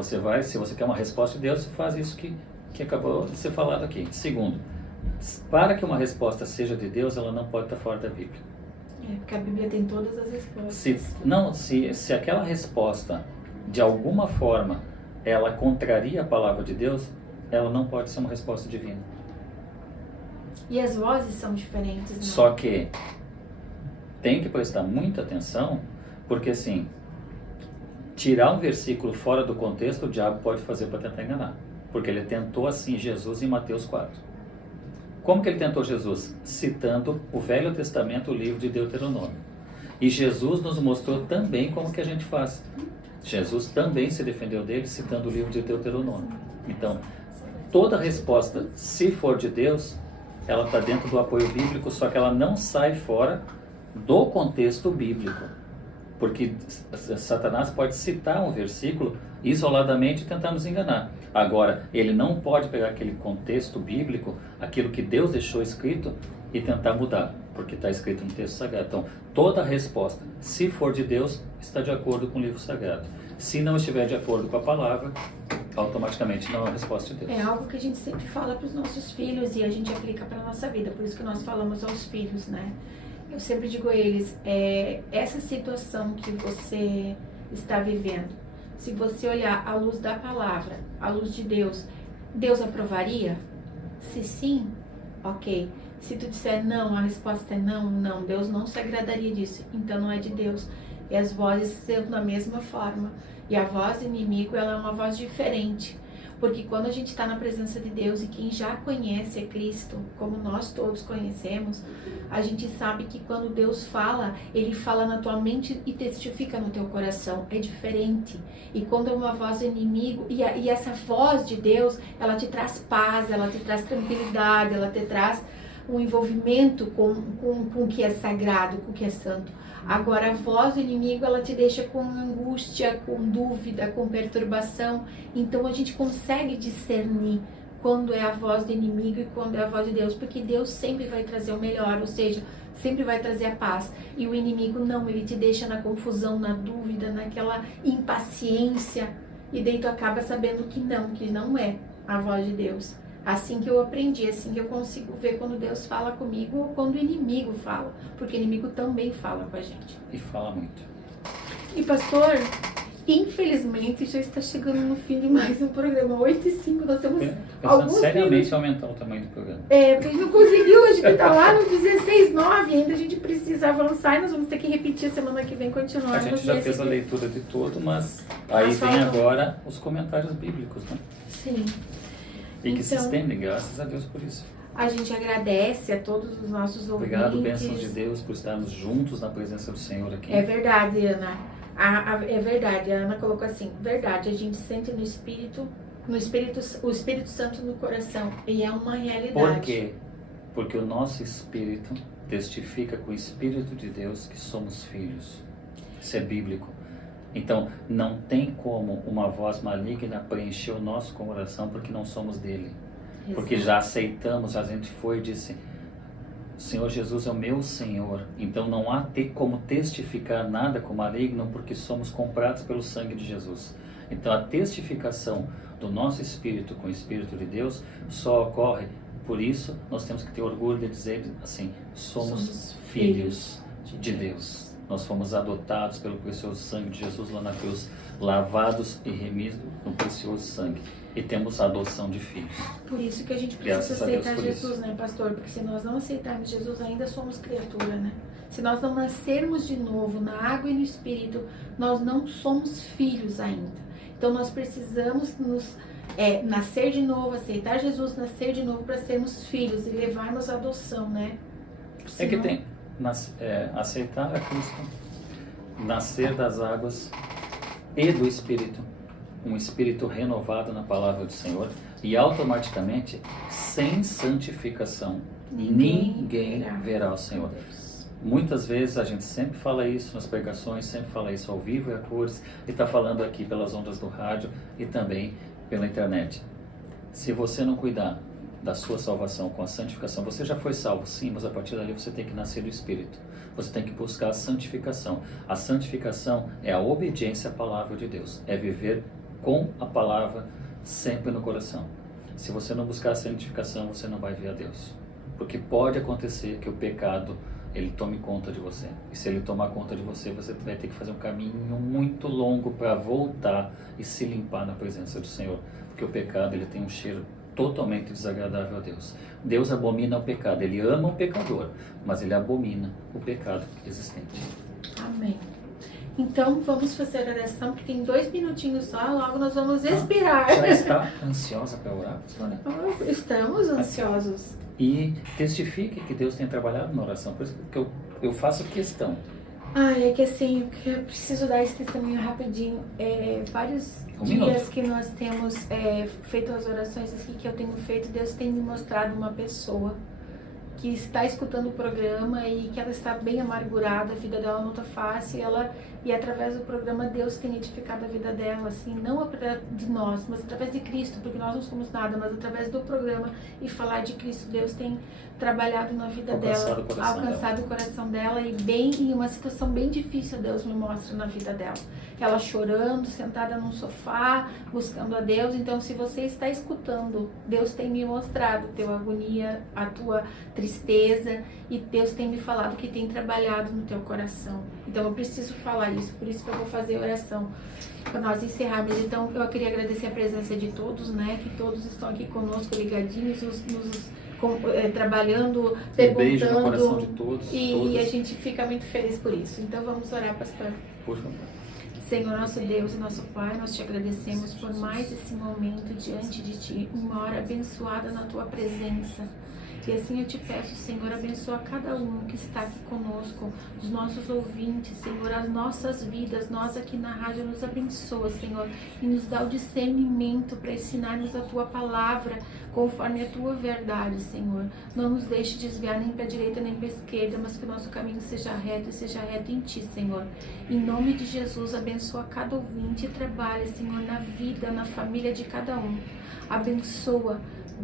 se você quer uma resposta de Deus, você faz isso que acabou de ser falado aqui. Segundo, para que uma resposta seja de Deus, ela não pode estar fora da Bíblia. É, porque a Bíblia tem todas as respostas. Se aquela resposta, de alguma forma, ela contraria a palavra de Deus, ela não pode ser uma resposta divina. E as vozes são diferentes, né? Só que tem que prestar muita atenção, porque assim, tirar um versículo fora do contexto, o diabo pode fazer para tentar enganar. Porque ele tentou assim Jesus em Mateus 4. Como que ele tentou Jesus? Citando o Velho Testamento, o livro de Deuteronômio. E Jesus nos mostrou também como que a gente faz. Jesus também se defendeu dele citando o livro de Deuteronômio. Então, toda resposta, se for de Deus, ela está dentro do apoio bíblico, só que ela não sai fora do contexto bíblico. Porque Satanás pode citar um versículo isoladamente e tentar nos enganar. Agora, ele não pode pegar aquele contexto bíblico, aquilo que Deus deixou escrito, e tentar mudar, porque está escrito no texto sagrado. Então, toda resposta, se for de Deus, está de acordo com o livro sagrado. Se não estiver de acordo com a palavra, automaticamente não é uma resposta de Deus. É algo que a gente sempre fala para os nossos filhos e a gente aplica para a nossa vida, por isso que nós falamos aos filhos, né? Eu sempre digo a eles, essa situação que você está vivendo, se você olhar à luz da palavra, à luz de Deus, Deus aprovaria? Se sim, ok. Se tu disser não, a resposta é não, não, Deus não se agradaria disso, então não é de Deus. E as vozes são da mesma forma. E a voz do inimigo, ela é uma voz diferente. Porque quando a gente está na presença de Deus e quem já conhece é Cristo, como nós todos conhecemos, a gente sabe que quando Deus fala, Ele fala na tua mente e testifica no teu coração. É diferente. E quando é uma voz do inimigo, e essa voz de Deus, ela te traz paz, ela te traz tranquilidade, ela te traz um envolvimento com o que é sagrado, com o que é santo. Agora, a voz do inimigo, ela te deixa com angústia, com dúvida, com perturbação. Então, a gente consegue discernir quando é a voz do inimigo e quando é a voz de Deus, porque Deus sempre vai trazer o melhor, ou seja, sempre vai trazer a paz. E o inimigo não, ele te deixa na confusão, na dúvida, naquela impaciência. E daí tu acaba sabendo que não é a voz de Deus. Assim que eu aprendi, assim que eu consigo ver quando Deus fala comigo ou quando o inimigo fala. Porque o inimigo também fala com a gente. E fala muito. E pastor, infelizmente já está chegando no fim de mais um programa. 8h05, nós temos Pensando seriamente em aumentar o tamanho do programa. Porque a gente não conseguiu, acho que está lá no 16:09, ainda a gente precisa avançar e nós vamos ter que repetir semana que vem, continuar. A gente já fez a leitura de tudo, mas aí vem agora os comentários bíblicos, né? Sim. E que se Então, estendem, graças a Deus por isso. a gente agradece a todos os nossos ouvintes. Obrigado, bênçãos de Deus, por estarmos juntos na presença do Senhor aqui. É verdade, Ana. É verdade. A Ana colocou assim, verdade, a gente sente no Espírito, o Espírito Santo no coração. E é uma realidade. Por quê? Porque o nosso espírito testifica com o Espírito de Deus que somos filhos. Isso é bíblico. Então, não tem como uma voz maligna preencher o nosso coração porque não somos dele. Exato. Porque já aceitamos, a gente foi e disse, o Senhor Jesus é o meu Senhor. Então não há como testificar nada com o maligno porque somos comprados pelo sangue de Jesus. Então a testificação do nosso espírito com o Espírito de Deus só ocorre. Por isso nós temos que ter orgulho de dizer assim, somos filhos de Deus. Nós fomos adotados pelo precioso sangue de Jesus lá na cruz, lavados e remidos no precioso sangue. E temos a adoção de filhos. Por isso que a gente precisa aceitar Jesus, né, pastor? Porque se nós não aceitarmos Jesus, ainda somos criatura, né? Se nós não nascermos de novo na água e no Espírito, nós não somos filhos ainda. Então nós precisamos nascer de novo, aceitar Jesus, nascer de novo para sermos filhos e levarmos a adoção, né? Senão... É que tem aceitar a Cristo, nascer das águas e do Espírito, um Espírito renovado na palavra do Senhor, e automaticamente, sem santificação, ninguém verá o Senhor. Muitas vezes a gente sempre fala isso nas pregações, sempre fala isso ao vivo e a cores, e está falando aqui pelas ondas do rádio e também pela internet. Se você não cuidar da sua salvação com a santificação, você já foi salvo, sim, mas a partir dali você tem que nascer do Espírito. Você tem que buscar a santificação. A santificação é a obediência à palavra de Deus, é viver com a palavra sempre no coração. Se você não buscar a santificação, você não vai ver a Deus. Porque pode acontecer que o pecado, ele tome conta de você. E se ele tomar conta de você, você vai ter que fazer um caminho muito longo para voltar e se limpar na presença do Senhor. Porque o pecado, ele tem um cheiro totalmente desagradável a Deus. Deus abomina o pecado. Ele ama o pecador, mas ele abomina o pecado existente. Amém. Então vamos fazer a oração, porque tem 2 minutinhos só, logo nós vamos expirar. Já está ansiosa para orar, pastora? Estamos ansiosos. E testifique que Deus tem trabalhado na oração. Por isso que eu faço questão. É que assim, eu preciso dar esse testemunho rapidinho. Vários dias que nós temos feito as orações aqui, que eu tenho feito, Deus tem me mostrado uma pessoa que está escutando o programa e que ela está bem amargurada, a vida dela não está fácil, e através do programa Deus tem edificado a vida dela, assim, não através de nós, mas através de Cristo, porque nós não somos nada, mas através do programa e falar de Cristo, Deus tem trabalhado na vida dela, alcançado o coração dela, e em uma situação bem difícil Deus me mostra na vida dela. Ela chorando, sentada num sofá, buscando a Deus. Então, se você está escutando, Deus tem me mostrado a tua agonia, a tua tristeza, e Deus tem me falado que tem trabalhado no teu coração. Então, eu preciso falar isso, por isso que eu vou fazer oração para nós encerrarmos. Então, eu queria agradecer a presença de todos, né, que todos estão aqui conosco, ligadinhos, trabalhando, perguntando. Beijo no coração de todos. E a gente fica muito feliz por isso. Então, vamos orar, pastor. Por favor. Senhor, nosso Deus e nosso Pai, nós te agradecemos por mais esse momento diante de Ti, uma hora abençoada na Tua presença. E assim eu te peço, Senhor, abençoa cada um que está aqui conosco, os nossos ouvintes, Senhor, as nossas vidas, nós aqui na rádio, nos abençoa, Senhor, e nos dá o discernimento para ensinarmos a Tua palavra conforme a Tua verdade, Senhor. Não nos deixe desviar nem para a direita nem para a esquerda, mas que o nosso caminho seja reto e seja reto em Ti, Senhor. Em nome de Jesus, abençoa cada ouvinte e trabalha, Senhor, na vida, na família de cada um. Abençoa,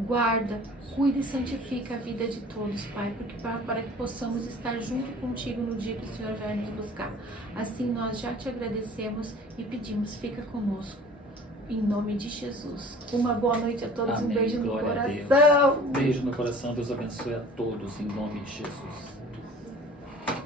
guarda, cuida e santifica a vida de todos, Pai, porque para que possamos estar junto contigo no dia que o Senhor vai nos buscar. Assim nós já te agradecemos e pedimos, fica conosco. Em nome de Jesus. Uma boa noite a todos. Amém. Um beijo no Glória coração. Beijo no coração. Deus abençoe a todos em nome de Jesus.